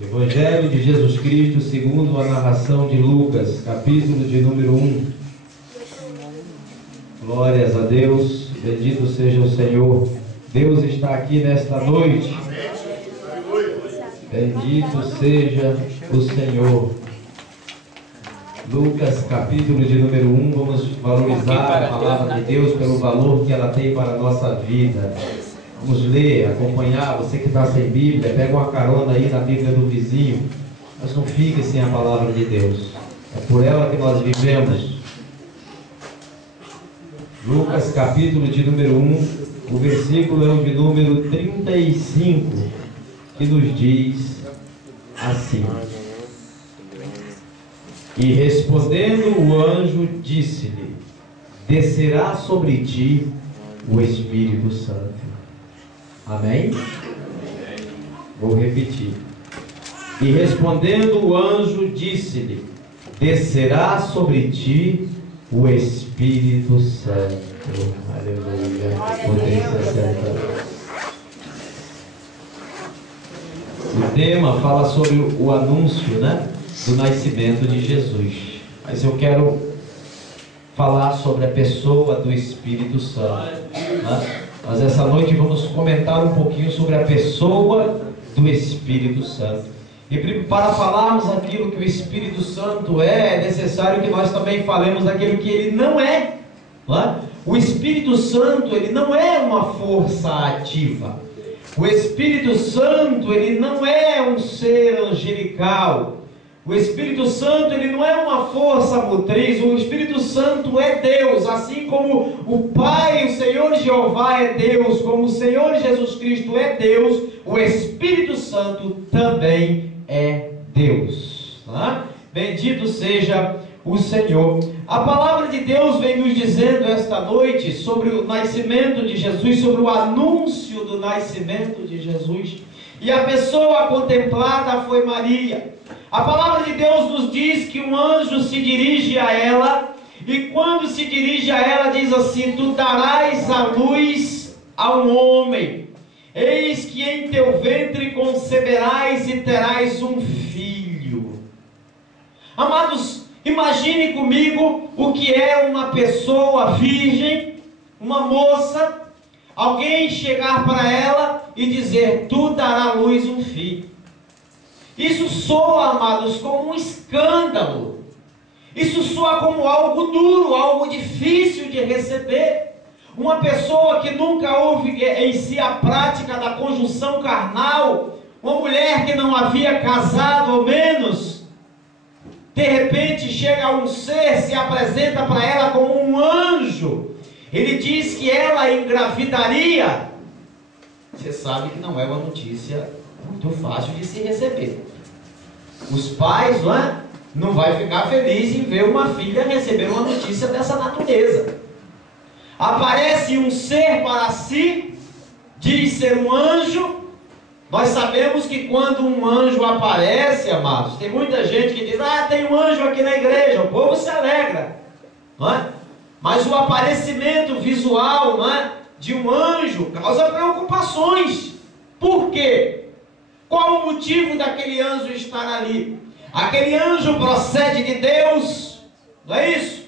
Evangelho de Jesus Cristo segundo a narração de Lucas, capítulo de número 1. Glórias a Deus, bendito seja o Senhor. Deus está aqui nesta noite. Bendito seja o Senhor. Lucas, capítulo de número 1, vamos valorizar a palavra de Deus pelo valor que ela tem para a nossa vida. Vamos ler, acompanhar. Você que está sem Bíblia, pega uma carona aí na Bíblia do vizinho, mas não fique sem a palavra de Deus. É por ela que nós vivemos. Lucas, capítulo de número 1, o versículo é o de número 35, que nos diz assim: E respondendo o anjo, disse-lhe: Descerá sobre ti o Espírito Santo. Amém? Vou repetir. E respondendo o anjo, disse-lhe: Descerá sobre ti o Espírito Santo. Aleluia. Potência certa. O tema fala sobre o anúncio, do nascimento de Jesus. Mas eu quero falar sobre a pessoa do Espírito Santo. Mas essa noite vamos comentar um pouquinho sobre a pessoa do Espírito Santo. E para falarmos aquilo que o Espírito Santo é necessário que nós também falemos daquilo que ele não é. O Espírito Santo, ele não é uma força ativa. O Espírito Santo, ele não é um ser angelical. O Espírito Santo, ele não é uma força motriz. O Espírito Santo é Deus, assim como o Pai, o Senhor Jeová é Deus, como o Senhor Jesus Cristo é Deus, o Espírito Santo também é Deus. Bendito seja o Senhor. A palavra de Deus vem nos dizendo esta noite sobre o nascimento de Jesus, sobre o anúncio do nascimento de Jesus. E a pessoa contemplada foi Maria. A palavra de Deus nos diz que um anjo se dirige a ela, e quando se dirige a ela diz assim: Tu darás a luz a um homem, eis que em teu ventre conceberás e terás um filho. Amados, imagine comigo o que é uma pessoa virgem, uma moça, alguém chegar para ela e dizer: Tu darás à luz um filho. Isso soa, amados, como um escândalo. Isso soa como algo duro, algo difícil de receber. Uma pessoa que nunca houve em si a prática da conjunção carnal, uma mulher que não havia casado ao menos, de repente chega um ser, se apresenta para ela como um anjo. Ele diz que ela engravidaria. Você sabe que não é uma notícia muito fácil de se receber. Os pais não vai ficar felizes em ver uma filha receber uma notícia dessa natureza. Aparece um ser para si, diz ser um anjo. Nós sabemos que quando um anjo aparece, amados, tem muita gente que diz: tem um anjo aqui na igreja, o povo se alegra, Mas o aparecimento visual, de um anjo causa preocupações. Por quê? Qual o motivo daquele anjo estar ali? Aquele anjo procede de Deus, não é isso?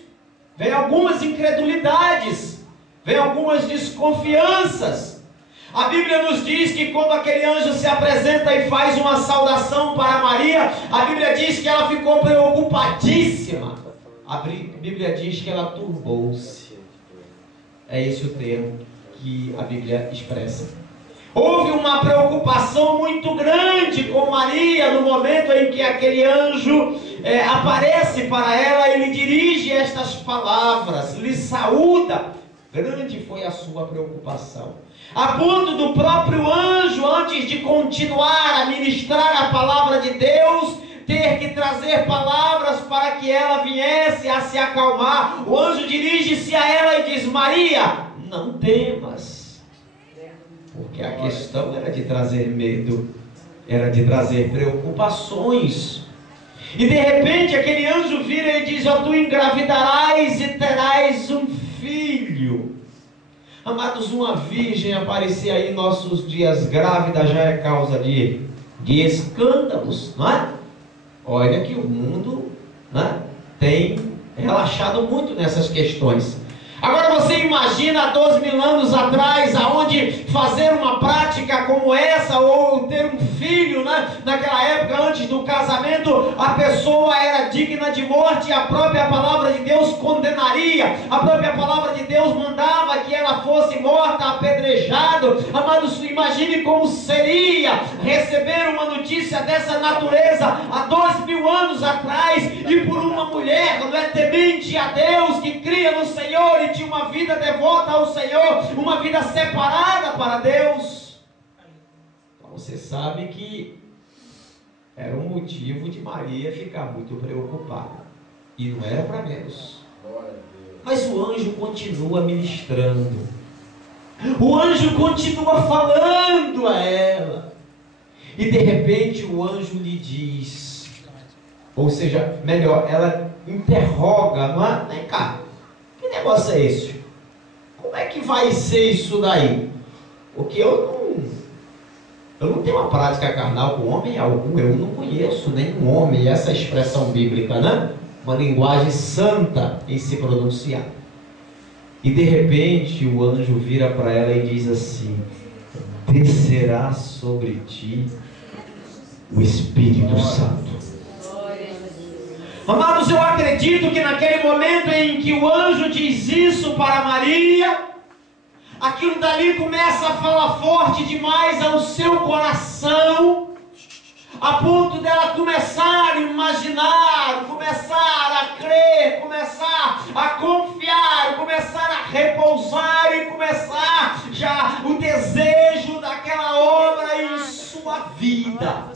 Vem algumas incredulidades, vem algumas desconfianças. A Bíblia nos diz que quando aquele anjo se apresenta e faz uma saudação para Maria, a Bíblia diz que ela ficou preocupadíssima. A Bíblia diz que ela turbou-se. É esse o termo que a Bíblia expressa. Houve uma preocupação muito grande com Maria no momento em que aquele anjo aparece para ela e lhe dirige estas palavras, lhe saúda. Grande foi a sua preocupação, a ponto do próprio anjo, antes de continuar a ministrar a palavra de Deus, ter que trazer palavras para que ela viesse a se acalmar. O anjo dirige-se a ela e diz: Maria, não temas. Porque a questão era de trazer medo, era de trazer preocupações. E de repente aquele anjo vira e diz: Tu engravidarás e terás um filho. Amados, uma virgem aparecer aí em nossos dias grávida já é causa de de escândalos, não é? Olha que o mundo, né, tem relaxado muito nessas questões. Agora você imagina há 2.000 anos atrás, aonde fazer uma prática como essa, ou ter um filho, né? Naquela época, antes do casamento, a pessoa era digna de morte, e a própria palavra de Deus condenaria, a própria palavra de Deus mandava que ela fosse morta, apedrejado. Amados, imagine como seria receber uma notícia dessa natureza há 2.000 anos atrás, e por uma mulher, não é, temente a Deus, que cria no Senhor e tinha uma vida devota ao Senhor, uma vida separada para Deus. Então você sabe que era um motivo de Maria ficar muito preocupada, e não era para menos. Mas o anjo continua ministrando, o anjo continua falando a ela, e de repente o anjo lhe diz, ou seja, melhor, ela interroga, não é? Vem cá, que negócio é esse? Como é que vai ser isso daí? Porque eu não tenho uma prática carnal com homem algum, eu não conheço nenhum homem, essa expressão bíblica, né? Uma linguagem santa em se pronunciar. E de repente o anjo vira para ela e diz assim: descerá sobre ti o Espírito Santo. Amados, eu acredito que naquele momento em que o anjo diz isso para Maria, aquilo dali começa a falar forte demais ao seu coração, a ponto dela começar a imaginar, começar a crer, começar a confiar, começar a repousar e começar já o desejo daquela obra em sua vida.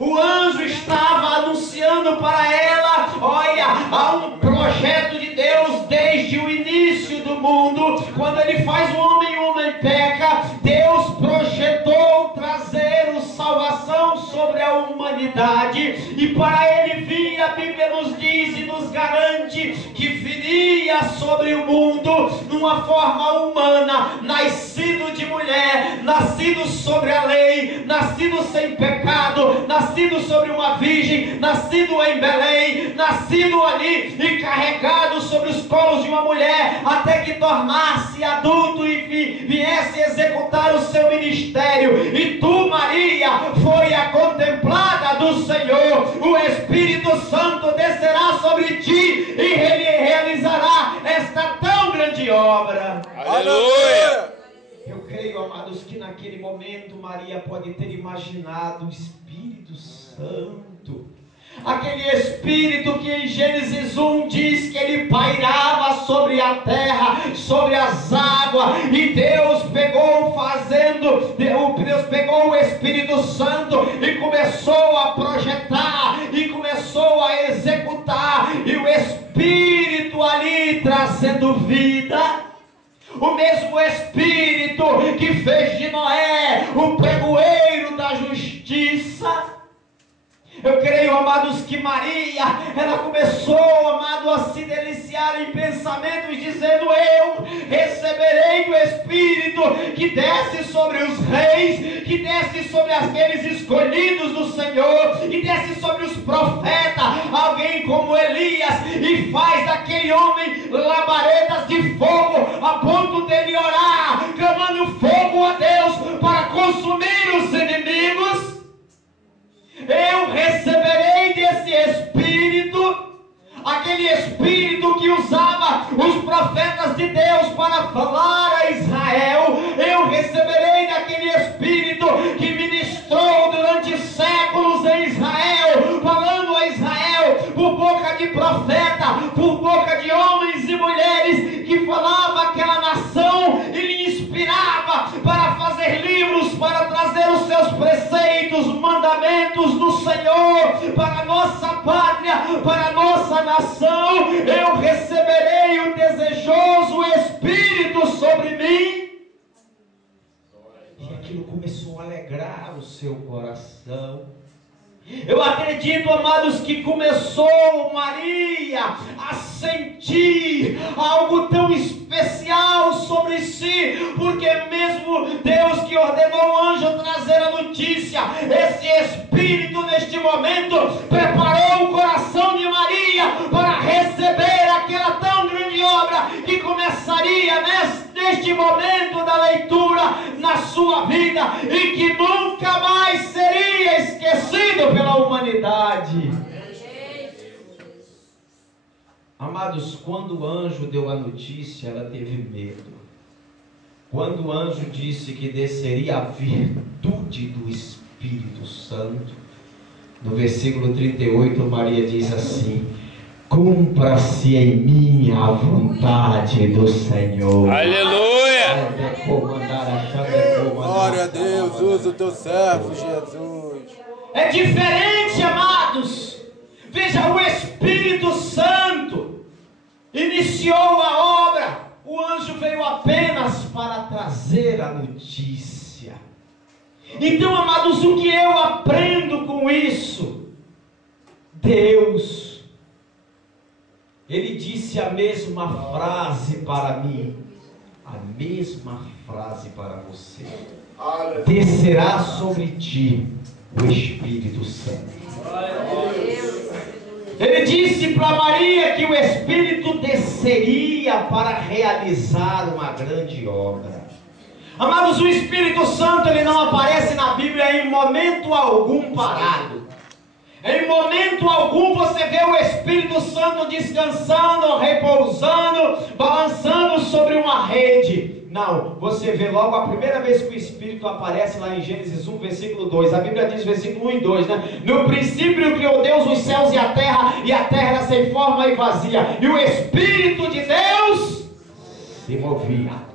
O anjo estava anunciando para ela: olha, há um projeto de Deus desde o início do mundo. Quando Ele faz o homem e o homem peca, Deus projetou trazer a salvação sobre a humanidade. E para Ele vir, a Bíblia nos diz e nos garante que viria sobre o mundo numa forma humana, nascido de mulher, nascido sobre a lei, nascido sem pecado, nascido sobre uma virgem, nascido em Belém, nascido ali e carregado sobre os colos de uma mulher, até que tornasse adulto e viesse executar o seu ministério. E tu, Maria, foi a contemplada do Senhor. O Espírito Santo descerá sobre ti e ele realizará esta tão grande obra. Aleluia! Eu creio, amados, que naquele momento Maria pode ter imaginado o Espírito Santo, aquele Espírito que em Gênesis 1 diz que ele pairava sobre a terra, sobre as águas, e Deus pegou Deus pegou o Espírito Santo e começou a projetar, e começou a executar, e o Espírito ali trazendo vida. O mesmo Espírito que fez de Noé o pregoeiro da justiça. Eu creio, amados, que Maria, ela começou, amado, a se deliciar em pensamentos, dizendo: eu receberei do Espírito que desce sobre os reis, que desce sobre aqueles escolhidos do Senhor, que desce sobre os profetas, alguém como Elias, e faz daquele homem labaredas de fogo, a ponto dele orar, clamando fogo a Deus para consumir os inimigos. Eu receberei desse Espírito, aquele Espírito que usava os profetas de Deus para falar a Israel. Eu receberei daquele Espírito que ministrou durante séculos em Israel, falando a Israel por boca de profeta, por boca de homens e mulheres, que falava aquela nação e lhe inspirava para fazer livros, para trazer os seus preceitos, mandamentos do Senhor para a nossa pátria, para a nossa nação. Eu receberei o desejoso Espírito sobre mim. E aquilo começou a alegrar o seu coração. Eu acredito, amados, que começou Maria a sentir algo tão especial sobre si, porque mesmo Deus que ordenou o anjo trazer a notícia, esse Espírito neste momento preparou o coração de Maria para receber aquela tão grande obra que começaria neste momento da leitura na sua vida e que nunca mais seria esquecido pela humanidade. Amados, quando o anjo deu a notícia, ela teve medo. Quando o anjo disse que desceria a virtude do Espírito Santo, no versículo 38, Maria diz assim: cumpra-se em mim a vontade do Senhor. Aleluia! Glória a Deus, usa o teu servo, Jesus. É diferente, amados. Veja, o Espírito Santo iniciou a obra. O anjo veio apenas para trazer a notícia. Então, amados, o que eu aprendo com isso? Deus, Ele disse a mesma frase para mim, a mesma frase para você: descerá sobre ti o Espírito Santo. Ele disse para Maria que o Espírito desceria para realizar uma grande obra. Amados, o Espírito Santo, ele não aparece na Bíblia em momento algum parado. Em momento algum você vê o Espírito Santo descansando, repousando, balançando sobre uma rede. Não, você vê logo a primeira vez que o Espírito aparece lá em Gênesis 1, versículo 2. A Bíblia diz, versículo 1 e 2, né? No princípio criou Deus os céus e a terra era sem forma e vazia. E o Espírito de Deus se movia.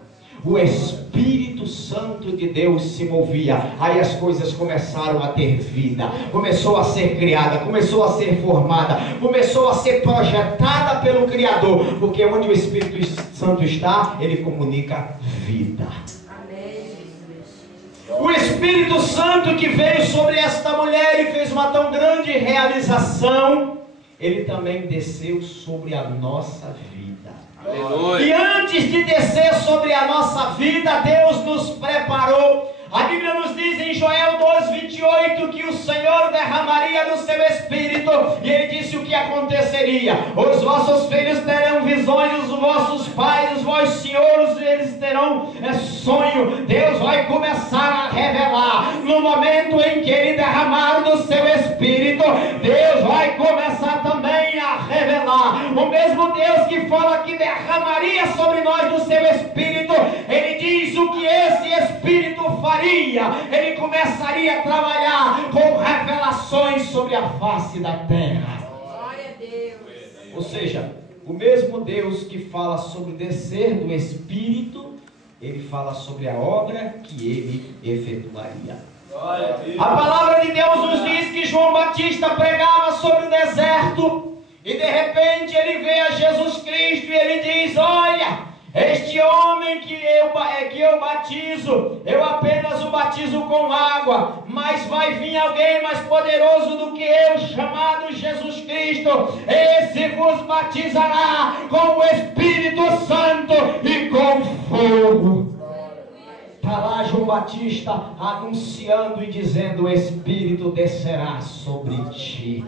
O Espírito Santo de Deus se movia. Aí as coisas começaram a ter vida. Começou a ser criada, começou a ser formada, começou a ser projetada pelo Criador. Porque onde o Espírito Santo está, ele comunica vida. O Espírito Santo que veio sobre esta mulher e fez uma tão grande realização, ele também desceu sobre a nossa vida. Aleluia. E antes de descer sobre a nossa vida, Deus nos preparou. A Bíblia nos diz em Joel 2:28 que o Senhor derramaria do seu Espírito, e Ele disse o que aconteceria: os vossos filhos terão visões, os vossos pais, os vossos senhores, eles terão sonho. Deus vai começar a revelar. No momento em que Ele derramar do seu Espírito, Deus vai começar também a revelar. O mesmo Deus que fala que derramaria sobre nós do seu Espírito, Ele diz o que esse Espírito faria. Ele começaria a trabalhar com revelações sobre a face da terra. Glória a Deus. Ou seja, o mesmo Deus que fala sobre descer do Espírito, Ele fala sobre a obra que Ele efetuaria. Glória a Deus. A palavra de Deus nos diz que João Batista pregava sobre o deserto, e de repente ele vê a Jesus Cristo e ele diz: olha, este homem que eu batizo, eu apenas o batizo com água, mas vai vir alguém mais poderoso do que eu, chamado Jesus Cristo. Esse vos batizará com o Espírito Santo e com fogo. Está lá João Batista anunciando e dizendo: o Espírito descerá sobre ti.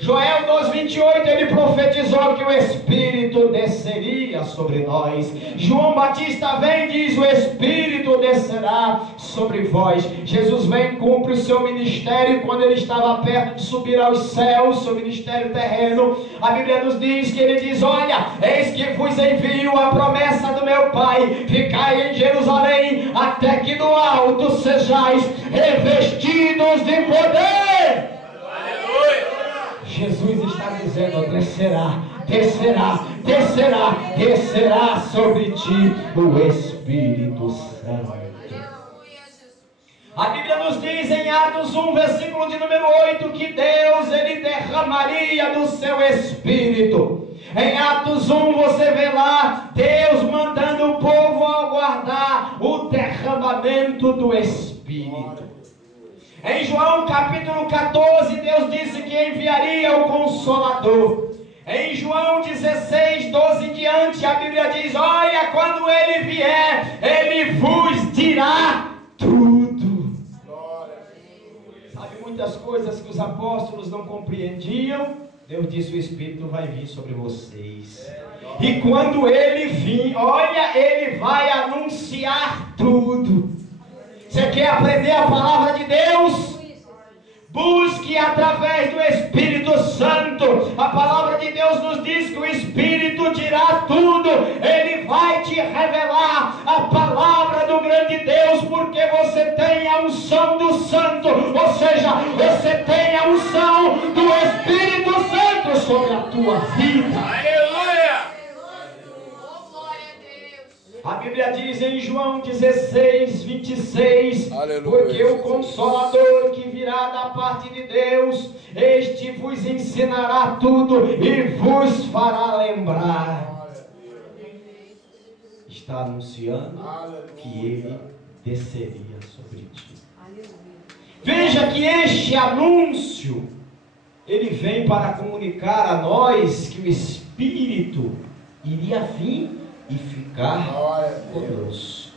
Joel 2:28, ele profetizou que o Espírito desceria sobre nós. João Batista vem e diz: o Espírito descerá sobre vós. Jesus vem e cumpre o seu ministério. Quando ele estava perto de subir aos céus, seu ministério terreno, a Bíblia nos diz que ele diz: olha, eis que vos envio a promessa do meu Pai, ficai em Jerusalém, até que do alto sejais revestidos de poder. Aleluia! Jesus está dizendo: descerá, descerá, descerá, descerá sobre ti o Espírito Santo. A Bíblia nos diz em Atos 1, versículo de número 8, que Deus, ele derramaria do seu Espírito. Em Atos 1 você vê lá Deus mandando o povo aguardar o derramamento do Espírito. Em João capítulo 14, Deus disse que enviaria o Consolador. Em João 16, 12 em diante, a Bíblia diz: olha, quando Ele vier, Ele vos dirá tudo. Sabe, muitas coisas que os apóstolos não compreendiam, Deus disse: o Espírito vai vir sobre vocês. E quando Ele vir, olha, Ele vai anunciar tudo. Você quer aprender a palavra de Deus? Busque através do Espírito Santo. A palavra de Deus nos diz que o Espírito dirá tudo. Ele vai te revelar a palavra do grande Deus, porque você tem a unção do Santo. Ou seja, você tem a unção do Espírito Santo sobre a tua vida. Aleluia! A Bíblia diz em João 16, 26, aleluia, porque o Consolador que virá da parte de Deus, este vos ensinará tudo e vos fará lembrar. Está anunciando que Ele desceria sobre ti. Veja que este anúncio, ele vem para comunicar a nós que o Espírito iria vir e ficar conosco.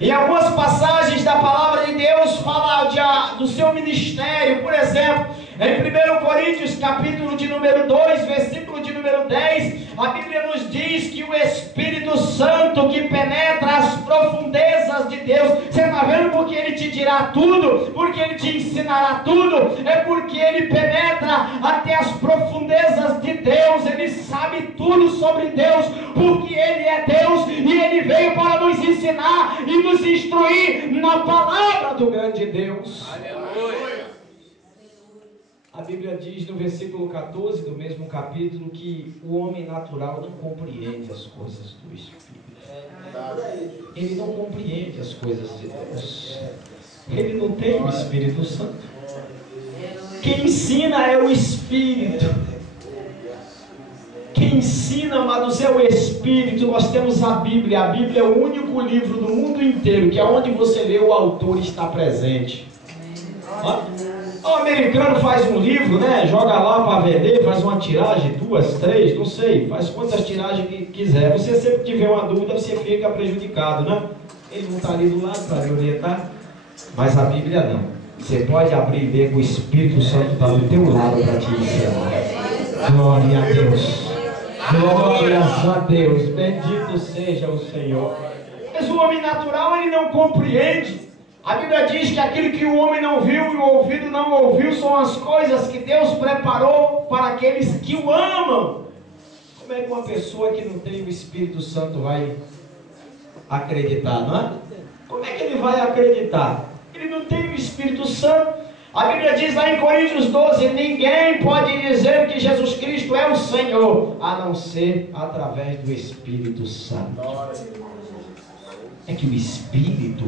Em algumas passagens da palavra de Deus fala do seu ministério. Por exemplo, em 1 Coríntios capítulo de número 2, versículo de número 10, a Bíblia nos diz que o Espírito Santo que penetra as profundezas de Deus, você está vendo porque Ele te dirá tudo, porque Ele te ensinará tudo, é porque Ele penetra até as profundezas de Deus. Ele sabe tudo sobre Deus, porque Ele é Deus e Ele veio para nos ensinar e nos instruir na palavra do grande Deus. Aleluia! A Bíblia diz no versículo 14 do mesmo capítulo que o homem natural não compreende as coisas do Espírito. Ele não compreende as coisas de Deus. Ele não tem o Espírito Santo. Quem ensina é o Espírito. Quem ensina, amados, é o Espírito. Nós temos a Bíblia. A Bíblia é o único livro do mundo inteiro que aonde você lê o autor está presente. O americano faz um livro, né? Joga lá para vender, faz uma tiragem, 2, 3, não sei, faz quantas tiragens que quiser. Você sempre que tiver uma dúvida, você fica prejudicado, né? Ele não está ali do lado para lhe orientar, mas a Bíblia não. Você pode abrir e ver que o Espírito Santo está do teu lado para te ensinar. Glória a Deus. Glórias a Deus. Bendito seja o Senhor. Mas o homem natural, ele não compreende. A Bíblia diz que aquilo que o homem não viu e o ouvido não ouviu são as coisas que Deus preparou para aqueles que o amam. Como é que uma pessoa que não tem o Espírito Santo vai acreditar, não é? Como é que ele vai acreditar? Ele não tem o Espírito Santo. A Bíblia diz lá em Coríntios 12, ninguém pode dizer que Jesus Cristo é o Senhor, a não ser através do Espírito Santo. É que o Espírito,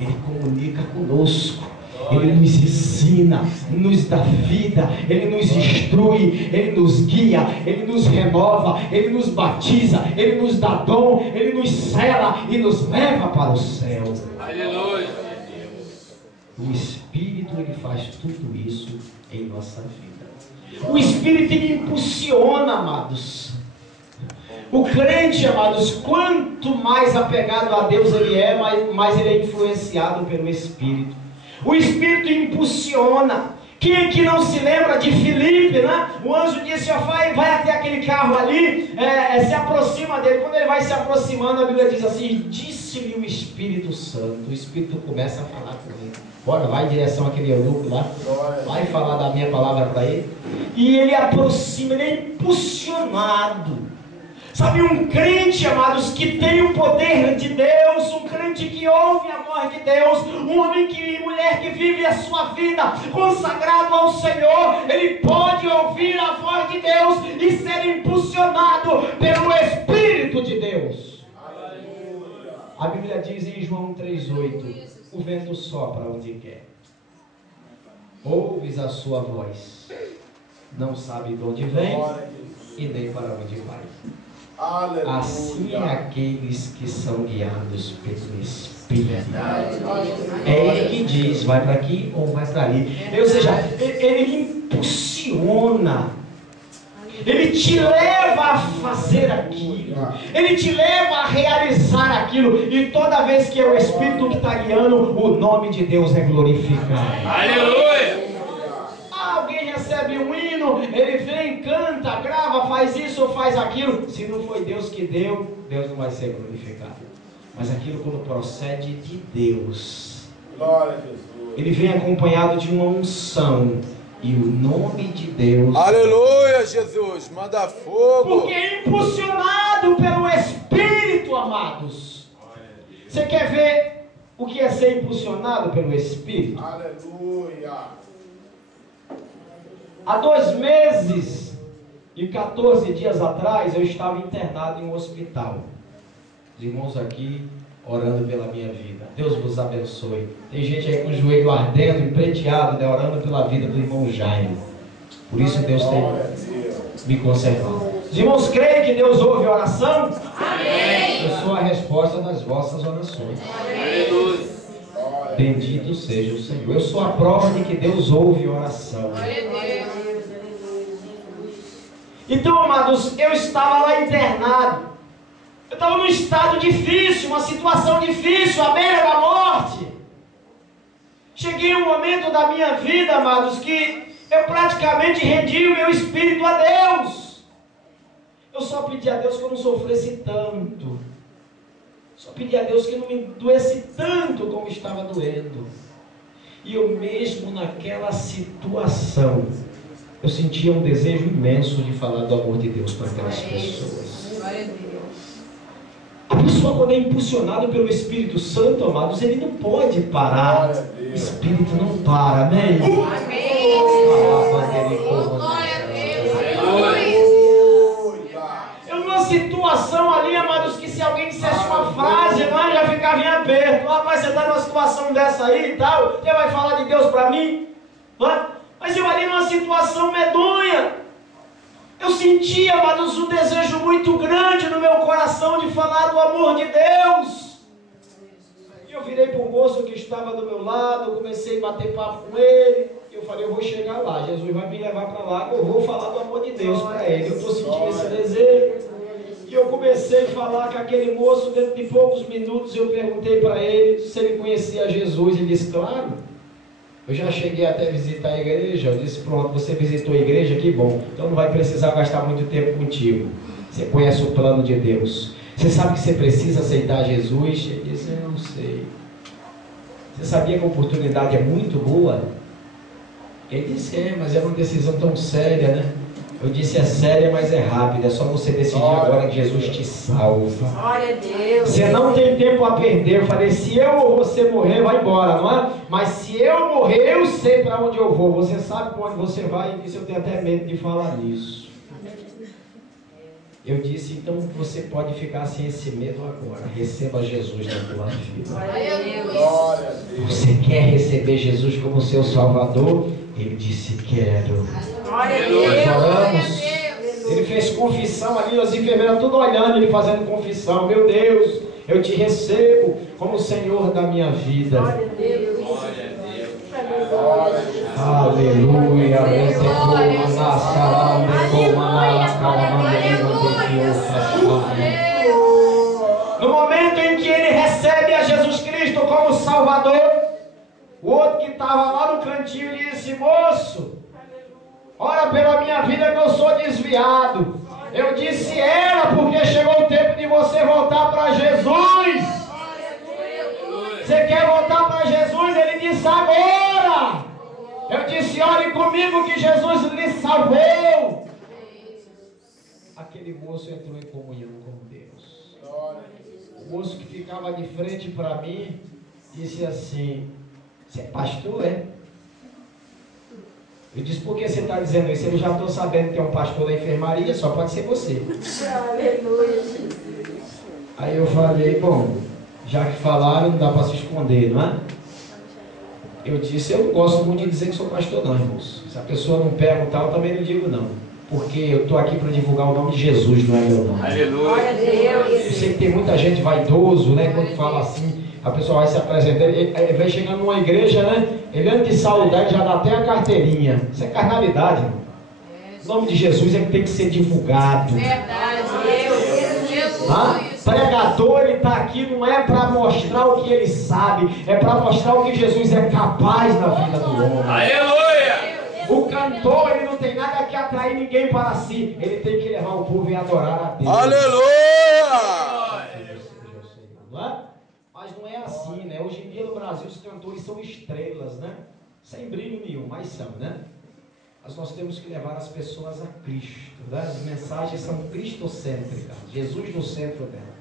Ele comunica conosco, Ele nos ensina, nos dá vida, Ele nos instrui, Ele nos guia, Ele nos renova, Ele nos batiza, Ele nos dá dom, Ele nos sela e nos leva para o céu. Aleluia! O Espírito, Ele faz tudo isso em nossa vida. O Espírito, Ele impulsiona, amados. O crente, amados, quanto mais apegado a Deus ele é, mais ele é influenciado pelo Espírito. O Espírito impulsiona. Quem é que não se lembra de Filipe, né? O anjo disse: vai até aquele carro ali, se aproxima dele. Quando ele vai se aproximando, a Bíblia diz assim: disse-lhe o Espírito Santo. O Espírito começa a falar com ele. Bora, vai em direção àquele eunuco lá, vai falar da minha palavra para ele. E ele aproxima, ele é impulsionado. Sabe, um crente, amados, que tem o poder de Deus, um crente que ouve a voz de Deus, um homem e mulher que vive a sua vida consagrado ao Senhor, ele pode ouvir a voz de Deus e ser impulsionado pelo Espírito de Deus. Aleluia. A Bíblia diz em João 3,8: o vento sopra onde quer, ouves a sua voz, não sabe de onde vem e nem para onde vai. Aleluia. Assim é aqueles que são guiados pelo Espírito. Espírito. É Ele que diz, vai para aqui ou vai para ali. Ou seja, Ele impulsiona. Ele te leva a fazer aquilo. Ele te leva a realizar aquilo. E toda vez que é o Espírito que está guiando, o nome de Deus é glorificado. Aleluia! Alguém recebe um hino, ele vem, canta, grava, faz isso ou faz aquilo. Se não foi Deus que deu, Deus não vai ser glorificado. Mas aquilo quando procede de Deus, Glória a Jesus. ele vem acompanhado de uma unção. E o nome de Deus. Aleluia, Jesus. Manda fogo. Porque é impulsionado pelo Espírito, amados. Você quer ver o que é ser impulsionado pelo Espírito? Aleluia. Há 2 meses e 14 dias atrás eu estava internado em um hospital. Os irmãos aqui orando pela minha vida. Deus vos abençoe. Tem gente aí com o joelho ardendo, empreteado, né, orando pela vida do irmão Jaime. Por isso Deus tem me conservado. Os irmãos creem que Deus ouve a oração? Amém. Eu sou a resposta das vossas orações. Aleluia! Bendito seja o Senhor. Eu sou a prova de que Deus ouve a oração. Então, amados, eu estava lá internado. Eu estava num estado difícil, uma situação difícil, à beira da morte. Cheguei um momento da minha vida, amados, que eu praticamente rendi o meu espírito a Deus. Eu só pedi a Deus que eu não sofresse tanto. Só pedi a Deus que não me doesse tanto como estava doendo. E eu mesmo naquela situação, eu sentia um desejo imenso de falar do amor de Deus para aquelas pessoas. A pessoa, quando é impulsionada pelo Espírito Santo, amados, ele não pode parar. O Espírito não para, amém? Eu numa situação ali, amados, que se alguém dissesse uma frase, mas já ficava em aperto. Rapaz, você está numa situação dessa aí e tal, você vai falar de Deus para mim? Mas eu ali numa situação medonha. Eu sentia, amados, um desejo muito grande no meu coração de falar do amor de Deus. E eu virei para o moço que estava do meu lado, comecei a bater papo com ele. E eu falei, eu vou chegar lá, Jesus vai me levar para lá, que eu vou falar do amor de Deus para ele. Eu estou sentindo esse desejo. E eu comecei a falar com aquele moço, dentro de poucos minutos eu perguntei para ele se ele conhecia Jesus. Ele disse, claro. Eu já cheguei até visitar a igreja. Eu disse, pronto, você visitou a igreja, que bom. Então não vai precisar gastar muito tempo contigo. Você conhece o plano de Deus. Você sabe que você precisa aceitar Jesus? Ele disse, eu não sei. Você sabia que a oportunidade é muito boa? Ele disse, mas é uma decisão tão séria, né? Eu disse, é séria, mas é rápida. É só você decidir agora que Jesus te salva. Glória a Deus. Você não tem tempo a perder. Eu falei, se eu ou você morrer, vai embora, não é? Mas se eu morrer, eu sei para onde eu vou. Você sabe para onde você vai? E disse, eu tenho até medo de falar nisso. Eu disse, então você pode ficar sem esse medo agora. Receba Jesus na tua vida. Glória a Deus. Você quer receber Jesus como seu Salvador? Ele disse, quero. Glória a Nós Deus. oramos. Ele fez confissão ali, as enfermeiras tudo olhando, ele fazendo confissão. Meu Deus, eu te recebo como Senhor da minha vida. Glória a Deus. Aleluia. No momento em que ele recebe a Jesus Cristo como Salvador, o outro que estava lá no cantinho disse, moço, ora pela minha vida que eu sou desviado. Eu disse, era porque chegou o tempo de você voltar para Jesus. Você quer voltar para Jesus? Ele disse, agora. Eu disse, ore comigo que Jesus lhe salvou. Aquele moço entrou em comunhão com Deus. O moço que ficava de frente para mim disse assim, você é pastor, é? Eu disse, por que você está dizendo isso? Eu já estou sabendo que é um pastor da enfermaria, só pode ser você. Aleluia. Aí eu falei, bom, já que falaram, não dá para se esconder, não é? Eu disse, eu não gosto muito de dizer que sou pastor não, irmãos. Se a pessoa não perguntar, eu também não digo não. Porque eu estou aqui para divulgar o nome de Jesus, não é meu nome. Aleluia. Glória a Deus. Eu sei que tem muita gente vaidoso, né? Quando fala assim, A pessoa vai se apresentar, ele vai chegando numa igreja, né? Ele antes de saudar, ele já dá até a carteirinha. Isso é carnalidade, irmão. O nome de Jesus é que tem que ser divulgado. Verdade. Pregador, ele está aqui não é para mostrar o que ele sabe, é para mostrar o que Jesus é capaz na vida do homem. Aleluia! O cantor, ele não tem nada que atrair ninguém para si, ele tem que levar o povo e adorar a Deus. Aleluia! Não é? Mas não é assim, né? Hoje em dia no Brasil os cantores são estrelas, né? Sem brilho nenhum, mas são, né? Mas nós temos que levar as pessoas a Cristo, né? As mensagens são cristocêntricas, Jesus no centro dela.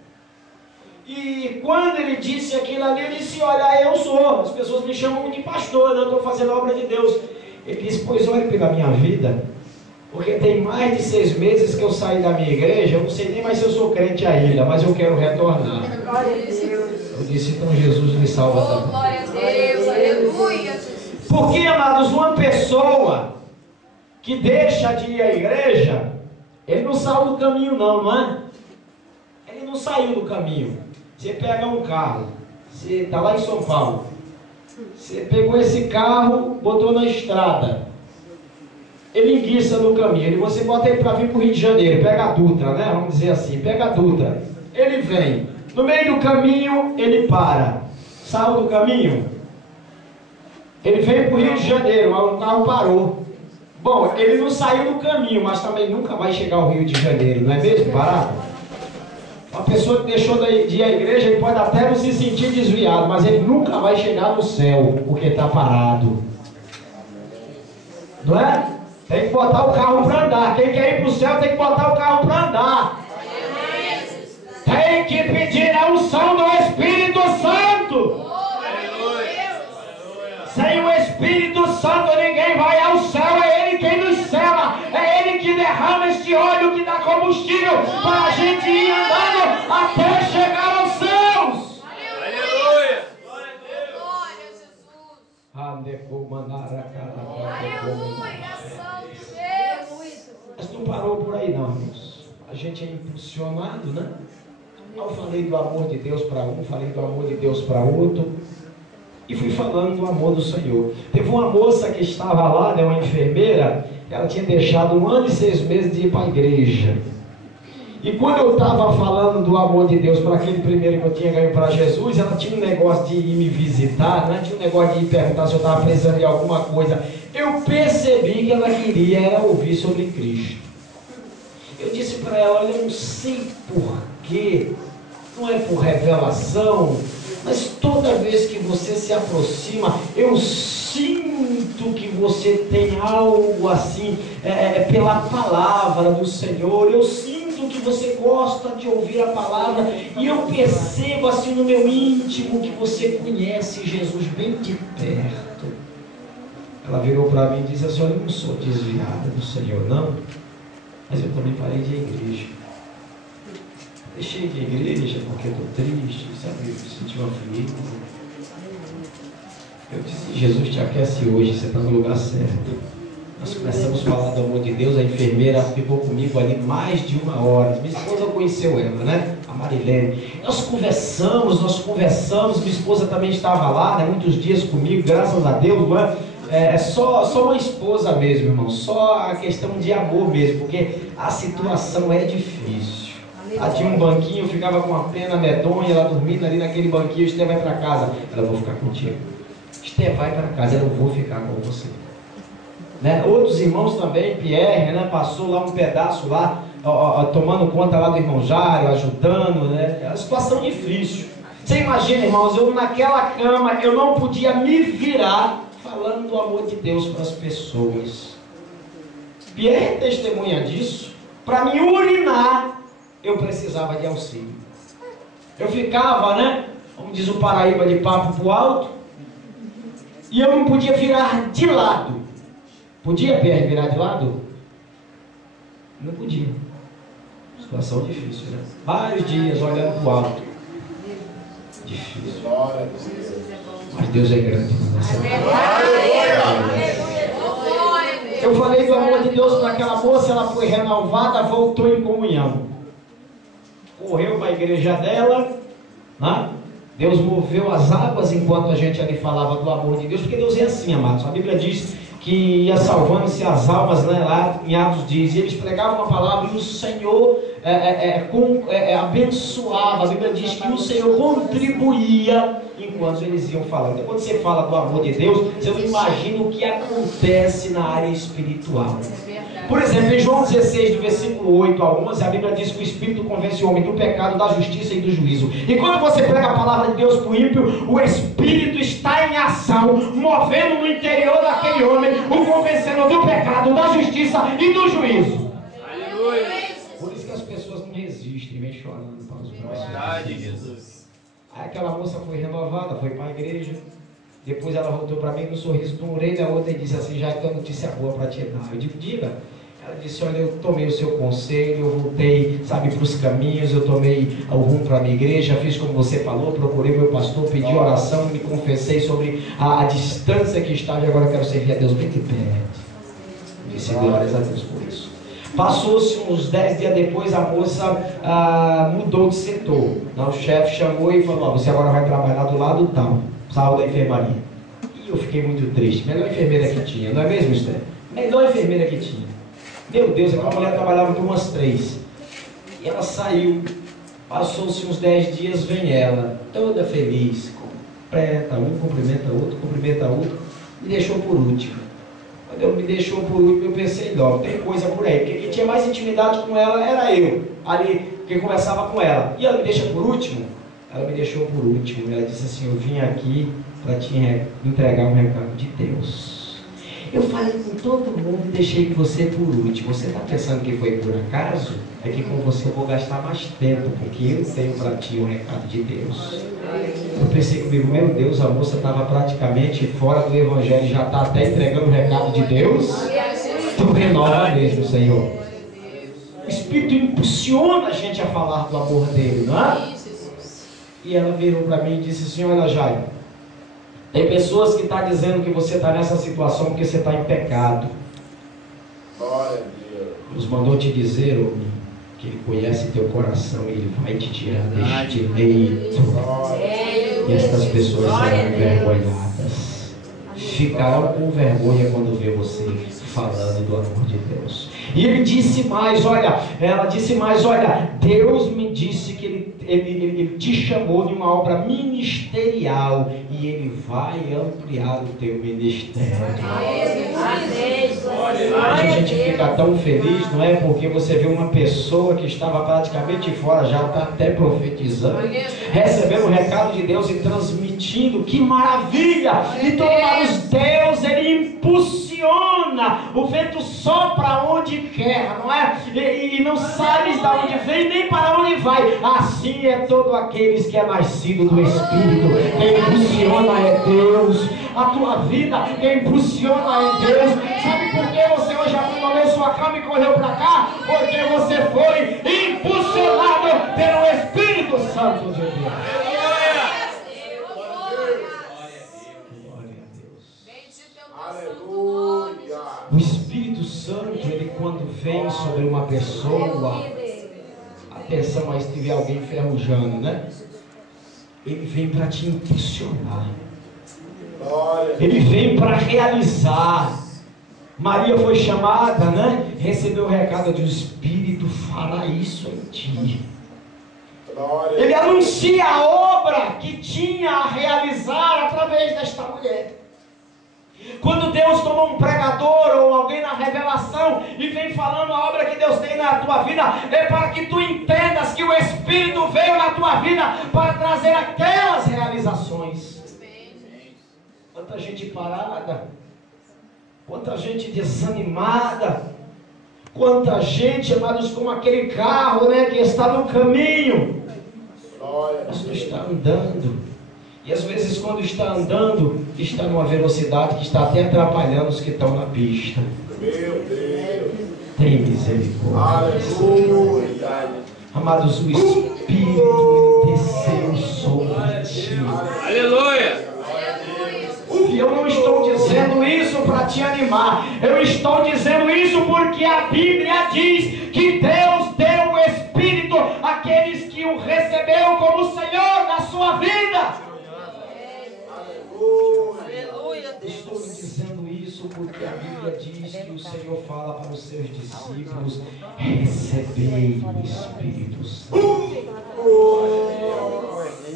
E quando ele disse aquilo ali, eu disse, olha, eu sou, as pessoas me chamam de pastor, eu estou fazendo a obra de Deus. Ele disse, pois olhe pela minha vida, porque tem mais de 6 meses que eu saí da minha igreja, eu não sei nem mais se eu sou crente ainda, mas eu quero retornar. Glória a Deus. Eu disse, então Jesus me salva Oh, também. glória a Deus. Aleluia, Jesus. Porque, amados, uma pessoa que deixa de ir à igreja, ele não saiu do caminho não é? Ele não saiu do caminho. Você pega um carro, você está lá em São Paulo, você pegou esse carro, botou na estrada, ele enguiça no caminho, você bota ele para vir para o Rio de Janeiro, pega a Dutra, né? Vamos dizer assim, pega a Dutra, ele vem, no meio do caminho ele para, saiu do caminho, ele veio para o Rio de Janeiro, mas o carro parou. Bom, ele não saiu do caminho, mas também nunca vai chegar ao Rio de Janeiro, não é mesmo? Parado? Uma pessoa que deixou de ir à igreja, ele pode até não se sentir desviado, mas ele nunca vai chegar no céu, porque está parado. Não é? Tem que botar o carro para andar. Quem quer ir para o céu tem que botar o carro para andar. Tem que pedir a unção do Espírito Santo. Sem o Espírito Santo ninguém vai ao céu, é Ele quem nos sela, é Ele que derrama este óleo que dá combustível para a gente ir andando até chegar aos céus. Aleluia! Glória a Jesus. Aleluia, Santo Deus. Mas não parou por aí não, irmãos. A gente é impulsionado, né? Eu falei do amor de Deus para um, falei do amor de Deus para outro. E fui falando do amor do Senhor. Teve uma moça que estava lá, né, uma enfermeira, ela tinha deixado 1 ano e 6 meses de ir para a igreja. E quando eu estava falando do amor de Deus para aquele primeiro que eu tinha ganho para Jesus, ela tinha um negócio de ir me visitar, né? Tinha um negócio de ir perguntar se eu estava precisando de alguma coisa. Eu percebi que ela queria era ouvir sobre Cristo. Eu disse para ela, olha, eu não sei porquê, não é por revelação, mas toda vez que você se aproxima, eu sinto que você tem algo assim, pela palavra do Senhor. Eu sinto que você gosta de ouvir a palavra, e eu percebo assim no meu íntimo que você conhece Jesus bem de perto. Ela virou para mim e disse assim, olha, eu não sou desviada do Senhor não, mas eu também parei de ir à igreja. Deixei de igreja porque estou triste, sabe? Eu senti uma frio. Eu disse, Jesus te aquece hoje, você está no lugar certo. Nós começamos a falar do amor de Deus, a enfermeira ficou comigo ali mais de 1 hora. Minha esposa conheceu ela, né? A Marilene. Nós conversamos, minha esposa também estava lá, né? Muitos dias comigo, graças a Deus, não é? Só uma esposa mesmo, irmão, só a questão de amor mesmo, porque a situação é difícil. Ela tinha um banquinho, eu ficava com uma pena medonha, ela dormindo ali naquele banquinho. Esther, vai para casa. Ela, vou ficar contigo. Esther, vai para casa. Ela, eu vou ficar com você. Né? Outros irmãos também, Pierre, né? Passou lá um pedaço lá, tomando conta lá do irmão Jário, ajudando, né? É uma situação difícil. Você imagina, irmãos, eu naquela cama, eu não podia me virar falando do amor de Deus para as pessoas. Pierre é testemunha disso. Para me urinar, eu precisava de auxílio. Eu ficava, né? Como diz o Paraíba, de papo pro alto. E eu não podia virar de lado. Podia, Pierre, virar de lado? Não podia. Situação difícil, né? Vários dias olhando pro alto. Difícil. Mas Deus é grande. Eu falei do amor de Deus para aquela moça, ela foi renovada, voltou em comunhão. Correu para a igreja dela, né? Deus moveu as águas enquanto a gente ali falava do amor de Deus, porque Deus é assim, amados. A Bíblia diz que ia salvando-se as almas, né? Lá em Atos diz, e eles pregavam a palavra e o Senhor abençoava. A Bíblia diz que o Senhor contribuía enquanto eles iam falando. Então, quando você fala do amor de Deus, você não imagina o que acontece na área espiritual. Por exemplo, em João 16, do versículo 8 a 11, a Bíblia diz que o Espírito convence o homem do pecado, da justiça e do juízo. E quando você prega a palavra de Deus para o ímpio, o Espírito está em ação, movendo no interior daquele homem, o convencendo do pecado, da justiça e do juízo. Aleluia. Por isso que as pessoas não resistem, vêm chorando para os braços. Verdade, Jesus. Aí aquela moça foi renovada, foi para a igreja. Depois ela voltou para mim com um sorriso de uma orelha a outra e disse assim, já tem uma notícia boa para te dar. Eu digo, diga. Ela disse, olha, eu tomei o seu conselho, eu voltei, sabe, para os caminhos, eu tomei o rumo para a minha igreja, fiz como você falou, procurei meu pastor, pedi oração, me confessei sobre a distância que estava e agora eu quero servir a Deus bem de perto. Disse, glórias a Deus por isso. Passou-se uns 10 dias depois, a moça mudou de setor. O chefe chamou e falou, você agora vai trabalhar do lado tal, sala da enfermaria. E eu fiquei muito triste, melhor enfermeira que tinha, não é mesmo, Esther? Melhor enfermeira que tinha. Meu Deus, aquela mulher trabalhava por umas 3. E ela saiu, passou-se uns 10 dias, vem ela, toda feliz, cumprimenta um, cumprimenta outro, me deixou por último. Quando eu me deixou por último, eu pensei, logo, tem coisa por aí, porque quem tinha mais intimidade com ela era eu, ali, quem conversava com ela. E ela me deixa por último? Ela me deixou por último, ela disse assim, eu vim aqui para te entregar um recado de Deus. Eu falei com todo mundo e deixei você por último. Você está pensando que foi por acaso? É que com você eu vou gastar mais tempo, porque eu tenho para ti um recado de Deus. Eu pensei comigo, meu Deus, a moça estava praticamente fora do Evangelho, já está até entregando o recado de Deus. Tu renova mesmo, Senhor. O Espírito impulsiona a gente a falar do amor dele, não é? E ela virou para mim e disse assim, olha, Jairo, tem pessoas que estão dizendo que você está nessa situação porque você está em pecado. Deus mandou te dizer, homem, que Ele conhece teu coração e Ele vai te tirar deste leito. E estas pessoas serão envergonhadas. Ficarão com vergonha quando vê você falando do amor de Deus. E ele disse mais, olha, ela disse mais, olha, Deus me disse que ele te chamou de uma obra ministerial e Ele vai ampliar o teu ministério. Hoje a gente fica tão feliz, não é? Porque você vê uma pessoa que estava praticamente fora, já está até profetizando, recebendo o recado de Deus e transmitindo, que maravilha! Então, amados, Deus, Ele impulsiona, o vento sopra onde quer, não é? E não sabes de onde vem, nem para onde vai. Assim é todo aqueles que é nascido do Espírito. Quem impulsiona é Deus. A tua vida, quem impulsiona é Deus. Sabe por que você hoje abandonou sua cama e correu para cá? Porque você foi impulsionado pelo Espírito Santo de Deus. O Espírito Santo, ele quando vem sobre uma pessoa, atenção aí se tiver alguém enferrujando, né? Ele vem para te impulsionar. Ele vem para realizar. Maria foi chamada, né? Recebeu o recado do Espírito, fará isso em ti. Ele anuncia a obra que tinha a realizar através desta mulher. Quando Deus toma um pregador ou alguém na revelação e vem falando a obra que Deus tem na tua vida, é para que tu entendas que o Espírito veio na tua vida para trazer aquelas realizações. Quanta gente parada, quanta gente desanimada, quanta gente, amados, como aquele carro, né, que está no caminho, mas não está andando. E às vezes quando está andando, está numa velocidade que está até atrapalhando os que estão na pista. Meu Deus. Tem misericórdia. Aleluia. Amados, o Espírito desceu sobre ti. Aleluia. E eu não estou dizendo isso para te animar. Eu estou dizendo isso porque a Bíblia diz que Deus deu o Espírito àqueles que o receberam como Senhor na sua sua vida. Aleluia. Estou lhe dizendo isso porque a Bíblia diz que o Senhor fala para os seus discípulos: recebei o Espírito Santo.